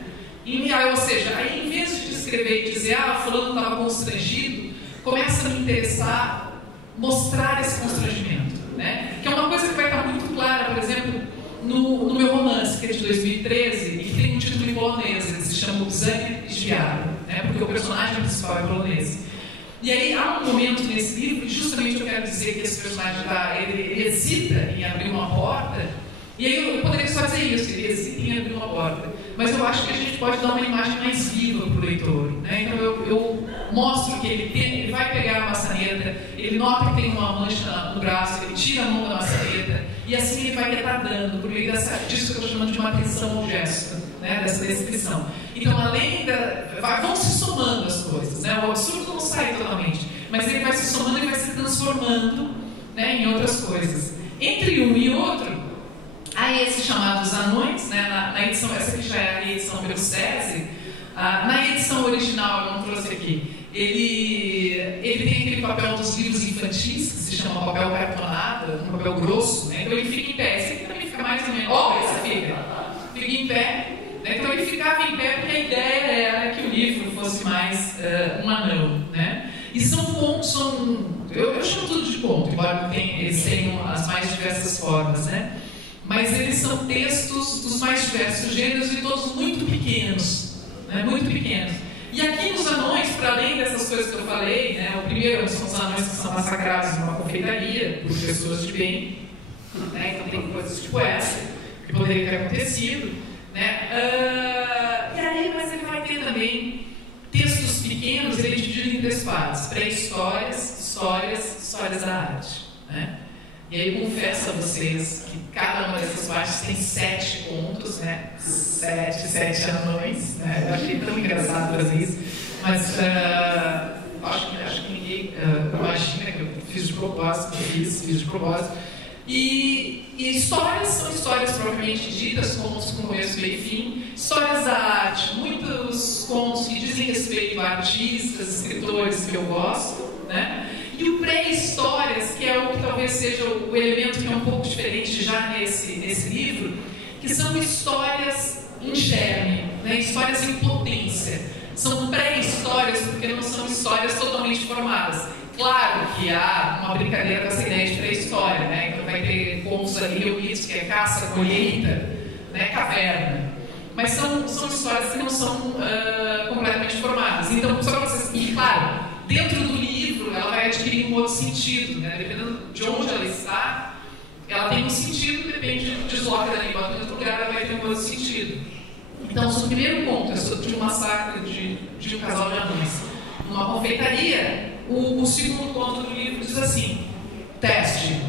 Ou seja, aí em vez de descrever e dizer, fulano estava constrangido, começa a me interessar mostrar esse constrangimento, né? Que é uma coisa que vai estar muito clara, por exemplo, no meu romance, que é de 2013, e que tem um título em polonês, que se chama Ubzanie i Świat, né? Porque o personagem principal é polonês. E aí há um momento nesse livro que justamente eu quero dizer que esse personagem ele hesita em abrir uma porta, e aí eu poderia só dizer isso, ele hesita em abrir uma porta, mas eu acho que a gente pode dar uma imagem mais viva para o leitor, né? Então eu mostro que ele vai pegar a maçaneta, ele nota que tem uma mancha no braço, ele tira a mão da maçaneta, e assim ele vai retardando, por meio disso que eu estou chamando de uma atenção ao gesto, né? Dessa descrição. Então, além vão se somando as coisas, né? O absurdo não sai totalmente, mas ele vai se somando e vai se transformando, né, em outras coisas. Entre um e outro, há esses chamados anões, né? Na edição, essa aqui já é a edição pelo SESI, na edição original, eu não trouxe aqui, ele tem aquele papel dos livros infantis, que se chama papel cartonado, um papel grosso, né? Então ele fica em pé, esse aqui também fica mais ou menos, essa fica em pé, né? Então ele ficava em pé porque a ideia era que o livro fosse mais um anão, né? E são contos, eu chamo tudo de conto, embora eles tenham as mais diversas formas, né? Mas eles são textos dos mais diversos gêneros e todos muito pequenos, né? Muito pequenos. E aqui nos anões, para além dessas coisas que eu falei, né? O primeiro são os anões que são massacrados numa confeitaria por pessoas de bem, né? Então tem coisas tipo essa que poderia ter acontecido, né? E aí, mas ele vai ter também textos pequenos, ele é dividido em 3 partes: pré-histórias, histórias da arte, né? E aí confesso a vocês que cada uma dessas partes tem 7 contos, né? 7 anões, né? Eu achei tão engraçado fazer isso, mas acho que ninguém imagina que eu fiz de propósito, fiz de propósito. E histórias são histórias propriamente ditas, contos com começo, meio e fim, histórias da arte, muitos contos que dizem respeito a artistas, escritores que eu gosto, né? E o pré-histórias, que é o que talvez seja o elemento que é um pouco diferente já nesse livro, que são histórias em germe, né? Histórias em potência. São pré-histórias porque não são histórias totalmente formadas. Claro que há uma brincadeira com essa ideia de pré-história, né? Então vai ter contos ali reunidos que é caça, colheita, né? Caverna. Mas são histórias que não são completamente formadas. Então, só para vocês... E claro, dentro do livro, ela vai adquirir um outro sentido, né? Dependendo de onde ela está, ela tem um sentido, depende, desloca dali, bota em outro lugar, ela vai ter um outro sentido. Então, o primeiro ponto é sobre um massacre de um casal de anões numa confeitaria. O segundo ponto do livro diz assim: teste.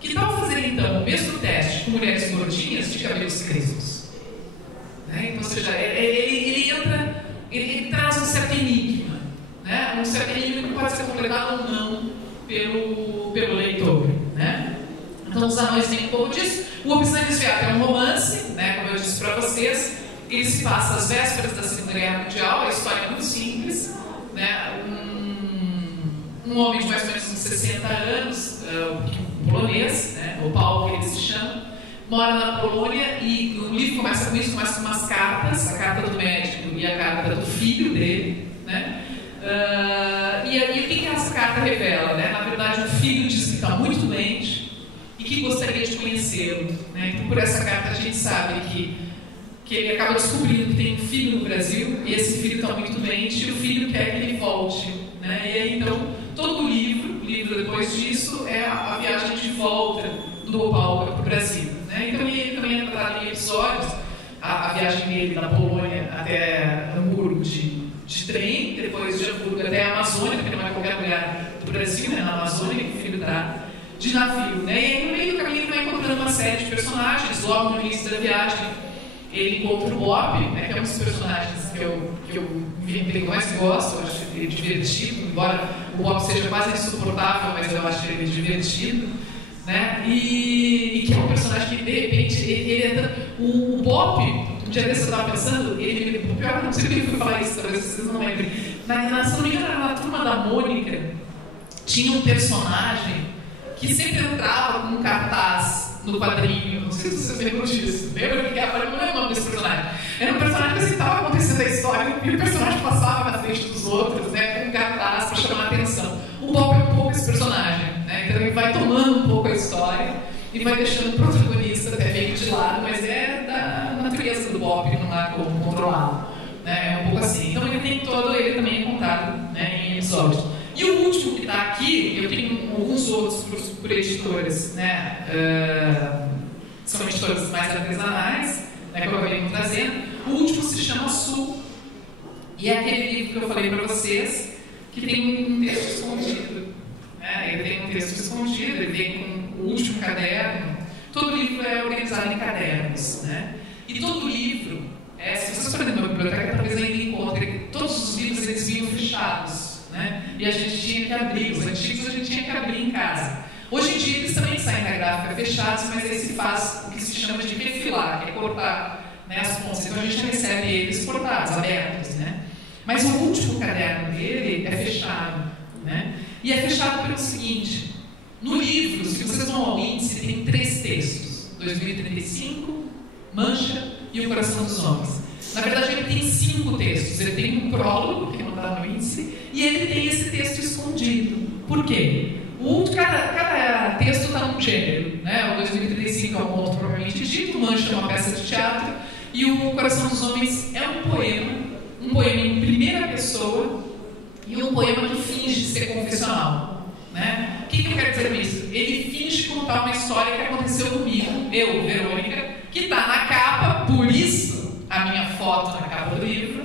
Que tal fazer então o mesmo teste com mulheres gordinhas de cabelos crespos? Né? Então, ou seja, ele traz um certo enigma, né? Um certo enigma que pode ser completado ou não pelo leitor, né? Então, os anões têm um pouco disso. O Ubzanie i Świat é um romance, né? Como eu disse para vocês, ele se passa às vésperas da Segunda Guerra Mundial. A história é muito simples, né? Um homem de mais ou menos uns 60 anos, polonês, né? O Paulo, que ele se chama, mora na Polônia, e o livro começa com isso, começa com umas cartas, a carta do médico e a carta do filho dele, né? E o que essa carta revela, né? Na verdade, o filho diz que está muito doente e que gostaria de conhecê-lo, né? Então, por essa carta a gente sabe que ele acaba descobrindo que tem um filho no Brasil, e esse filho está muito doente, e o filho quer que ele volte, né? E aí, então, todo o livro depois disso é a viagem de volta do Opal para o Brasil, né? Então, ele também é tratado em episódios, a viagem dele da Polônia até Hamburgo de trem, depois de Hamburgo até a Amazônia, porque não é qualquer lugar do Brasil, né? Na Amazônia, que o filho está de navio, né? E aí, no meio do caminho, ele vai encontrando uma série de personagens. Logo no início da viagem, ele encontra o Bob, né? Que é um dos personagens que eu mais gosto. Eu acho ele divertido, embora o Bob seja quase insuportável, mas eu acho ele divertido, né? E que é um personagem que, de repente, ele é o Bob, um dia desse eu estava pensando, o pior que não sei porque eu fui falar isso, talvez vocês não lembrem. Se não me engano, na Turma da Mônica, tinha um personagem que sempre entrava com um cartaz no quadrinho, não sei se vocês lembram disso. Lembra que agora eu não lembro o nome desse personagem. Era um personagem que estava acontecendo a história e o personagem passava na frente dos outros, né, com um cartaz para chamar a atenção. O Bob é um pouco esse personagem, né, então ele vai tomando um pouco a história e vai deixando o protagonista até meio de lado, mas é da natureza do Bob, não há como controlá-lo. Né, é um pouco assim. Então ele também é contado, né, em episódios. E o último que está aqui, eu tenho alguns outros por editoras, né, são editoras mais artesanais, né, que eu acabei trazendo. O último se chama Sul, e é aquele livro que eu falei para vocês, que tem um texto escondido. Né, ele tem um texto escondido, ele vem com o último caderno. Todo livro é organizado em cadernos, né, e todo livro, se vocês forem na biblioteca, talvez ainda encontrem, todos os livros eles vinham fechados. Né? E a gente tinha que abrir, os antigos a gente tinha que abrir em casa. Hoje em dia eles também saem da gráfica fechados, mas aí se faz o que se chama de refilar, que é cortar, né, as pontas. Então a gente recebe eles cortados, abertos. Né? Mas o último caderno dele é fechado. Né? E é fechado pelo seguinte: no livro, se vocês vão ao índice, tem 3 textos: 2035, Mancha e O Coração dos Homens. Na verdade, ele tem 5 textos. Ele tem um prólogo, que não está no índice, e ele tem esse texto escondido. Por quê? Cada texto está num gênero. Né? O 2035 é um conto propriamente dito, Mancha é uma peça de teatro, e O Coração dos Homens é um poema em primeira pessoa, e um poema que finge ser confessional. Né? O que eu quero dizer com isso? Ele finge contar uma história que aconteceu comigo, eu, Verônica, que está na capa, por isso a minha foto na capa do livro,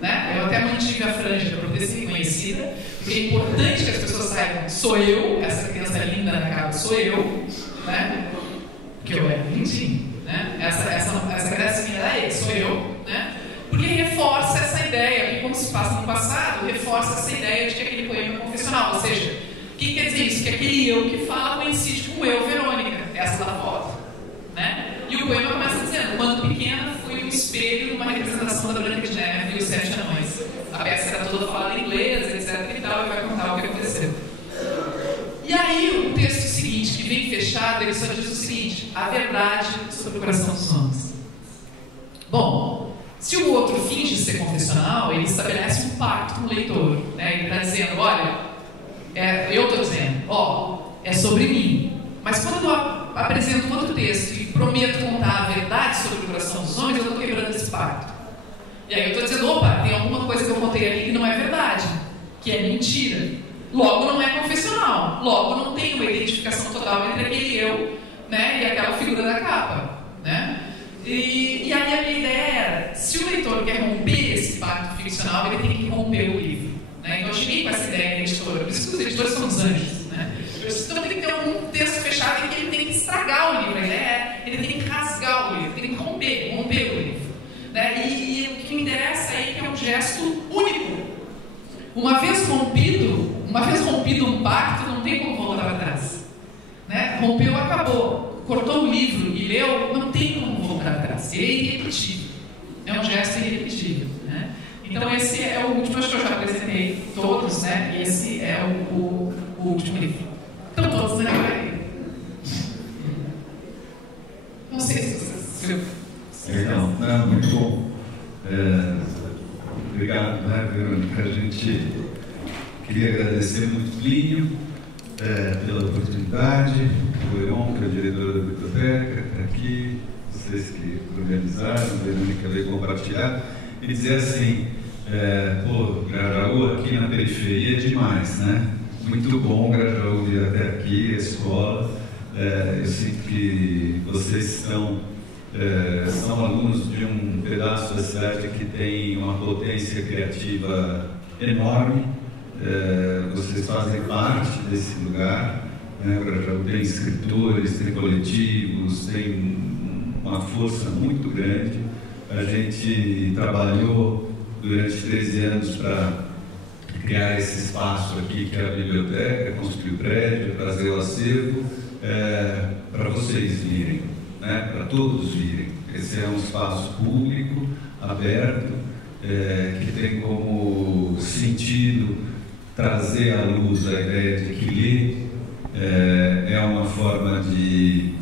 né? Eu até mantive a franja para poder ser reconhecida, porque é importante que as pessoas saibam, sou eu, essa criança linda na capa sou eu, né? Porque eu era lindinho, né? Essa gracinha daí sou eu, né? Porque reforça essa ideia, que como se passa no passado, reforça essa ideia de que aquele poema é confessional, ou seja, o que quer dizer isso? Que aquele eu que fala coincide com eu, Verônica, essa da foto, né? E o poema começa dizendo: quando pequena fui um espelho, uma representação da Branca de Neve e os 7 anões. A peça era toda falada em inglês, etc. e tal, e vai contar o que aconteceu. E aí o texto seguinte, que vem fechado, ele só diz o seguinte: a verdade sobre o coração dos homens. Bom, se o outro finge ser confessional, ele estabelece um pacto com o leitor. Né? Ele está dizendo: olha, eu estou dizendo, é sobre mim. Mas quando eu apresento outro texto e prometo contar a verdade sobre o coração dos homens, eu estou quebrando esse pacto. E aí eu estou dizendo: opa, tem alguma coisa que eu contei ali que não é verdade, que é mentira. Logo não é confessional. Logo não tem uma identificação total entre aquele eu, né, e aquela figura da capa. Né? E aí a minha ideia era: se o leitor quer romper esse pacto ficcional, ele tem que romper o livro. Né? Então eu cheguei com essa ideia na editora. Por isso que os editores são os anjos. Né? Então tem que ter um texto fechado em que ele tem que estragar o livro, ele tem que rasgar o livro, tem que romper o livro. Né? E o que me interessa aí é que é um gesto único. Uma vez rompido um pacto, não tem como voltar atrás. Né? Rompeu, acabou. Cortou o livro e leu, não tem como voltar atrás. É irrepetível. É um gesto irrepetível. Né? Então esse é o último, acho que eu já apresentei todos, né? Esse é o último livro. Então todos, né? Não sei se vocês... Legal, muito bom. Obrigado, né, Verônica? A gente queria agradecer muito Plínio pela oportunidade, o Heron, que é o diretor da biblioteca, que está aqui, vocês que organizaram, a Verônica veio compartilhar, e dizer assim, Grajaú aqui na periferia é demais, né? Muito bom Grajaú vir até aqui, a escola. Eu sinto que vocês são alunos de um pedaço da cidade que tem uma potência criativa enorme. Vocês fazem parte desse lugar, né? O Grajaú tem escritores, tem coletivos, tem uma força muito grande. A gente trabalhou durante 13 anos para criar esse espaço aqui que é a biblioteca, construir o prédio, trazer o acervo para vocês virem, né? Para todos virem. Esse é um espaço público, aberto, que tem como sentido trazer à luz a ideia de que ler é uma forma de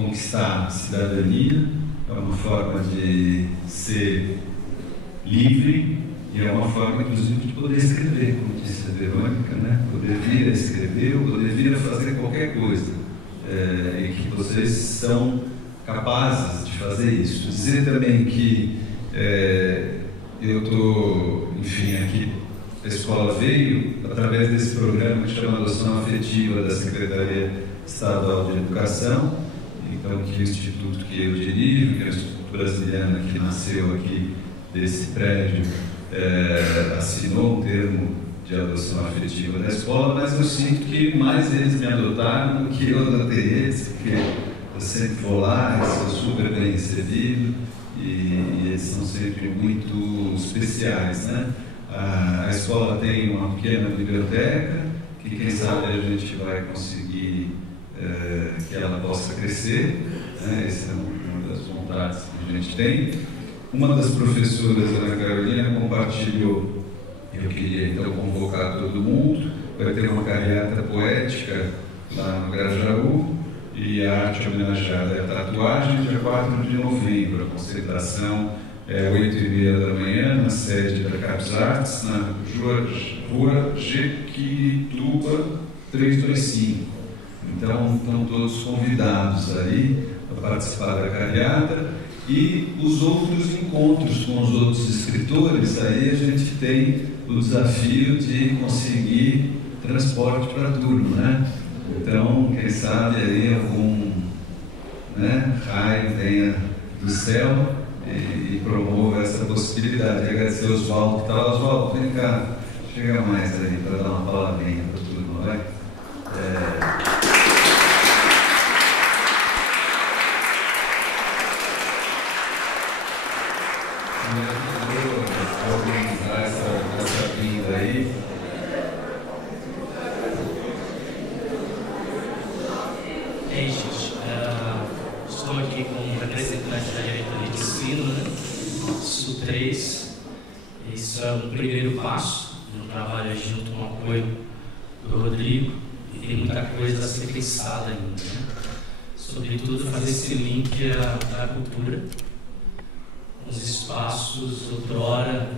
conquistar cidadania, é uma forma de ser livre e é uma forma, inclusive, de poder escrever, como disse a Verônica, né? Poder vir a escrever ou poder vir a fazer qualquer coisa, e que vocês são capazes de fazer isso. Dizer também que eu estou, enfim, aqui, a escola veio através desse programa que chama Adoção Afetiva da Secretaria Estadual de Educação, então, que é o instituto que eu dirijo, que é o Instituto Brasiliano, que nasceu aqui desse prédio, assinou um termo de adoção afetiva da escola, mas eu sinto que mais eles me adotaram do que eu adotei eles, porque eu sempre vou lá, eu sou super bem recebido e eles são sempre muito especiais, né? A escola tem uma pequena biblioteca que, quem sabe, a gente vai conseguir que ela possa crescer, né? Essa é uma das vontades que a gente tem. Uma das professoras, Ana Carolina, compartilhou, eu queria então convocar todo mundo, vai ter uma carreata poética lá no Grajaú, e a arte homenageada é a tatuagem, dia 4 de novembro, a concentração é 8h30 da manhã, na sede da Capes Artes, na Rua Jequirituba 325. Então, estão todos convidados aí para participar da carreata. E os outros encontros com os outros escritores, aí a gente tem o desafio de conseguir transporte para a turma, né? Então, quem sabe aí algum, né, raio venha do céu e promova essa possibilidade. Agradecer ao Oswaldo que está lá. Oswaldo, vem cá, chega mais aí para dar uma palavrinha para a turma, vai? Organizar essa vinda aí. Gente, estou aqui como representante da diretoria de ensino, né? Sul 3. Isso é um primeiro passo no trabalho junto com o apoio do Rodrigo, e tem muita coisa a ser pensada ainda, né? Sobretudo fazer esse link da cultura, os espaços outrora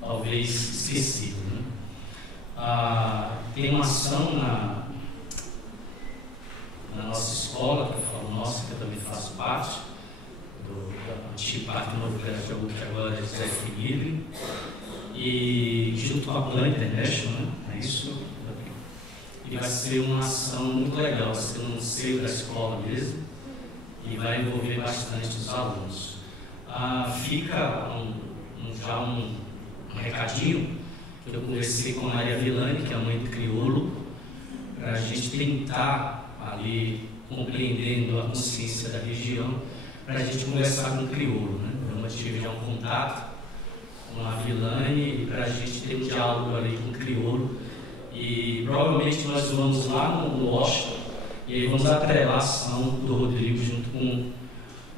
talvez esquecidos, né? Tem uma ação na nossa escola, que eu falo nossa, que eu também faço parte, do antigo Parque Novo Grajaú, que agora é José Felipe, e junto com a Plan International, né? É isso. E vai ser uma ação muito legal, vai ser no seio da escola mesmo, e vai envolver bastante os alunos. Fica já um recadinho que eu conversei com a Maria Villani, que é a mãe do crioulo, para a gente tentar ali, compreendendo a consciência da região, para a gente conversar com o crioulo, né? Eu mantive já um contato com a Villani para a gente ter um diálogo ali com o crioulo, e provavelmente nós vamos lá no Washington e aí vamos atrelar a ação do Rodrigo junto com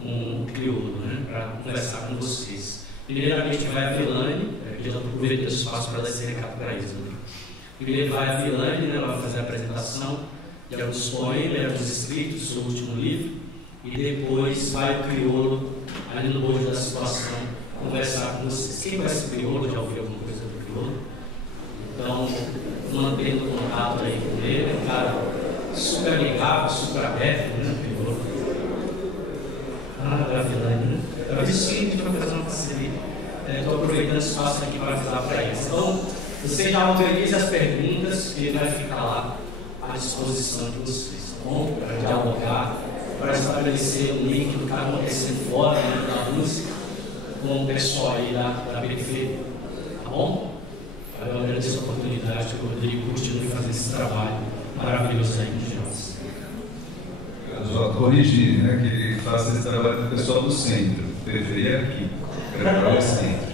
o crioulo, né? Para conversar com vocês. Primeiramente vai a Villani, eu já aproveito esse espaço para dar esse recado para eles. Né? Primeiro vai a Villani, né? Ela vai fazer a apresentação de alguns poemas, alguns escritos do seu último livro, e depois vai o crioulo, ali no bojo da situação, conversar com vocês. Quem vai ser o crioulo? Já ouviu alguma coisa do crioulo? Então, mantendo contato aí com ele, um cara super amigável, super aberto, né? Crioulo. Da Villani, né? Eu disse o seguinte, a gente vai fazer uma parceria. Estou aproveitando esse espaço aqui para avisar para eles. Então, você já autoriza as perguntas, que ele vai ficar lá à disposição de vocês, tá bom? Para dialogar, para estabelecer um link do que está acontecendo fora, né, da música, com o pessoal aí da periferia, tá bom? Eu agradeço a oportunidade que o Rodrigo continue fazendo esse trabalho maravilhoso aí de nós. Eu só corrigir, né, que ele faça esse trabalho com o pessoal do centro, periferia aqui, para o centro.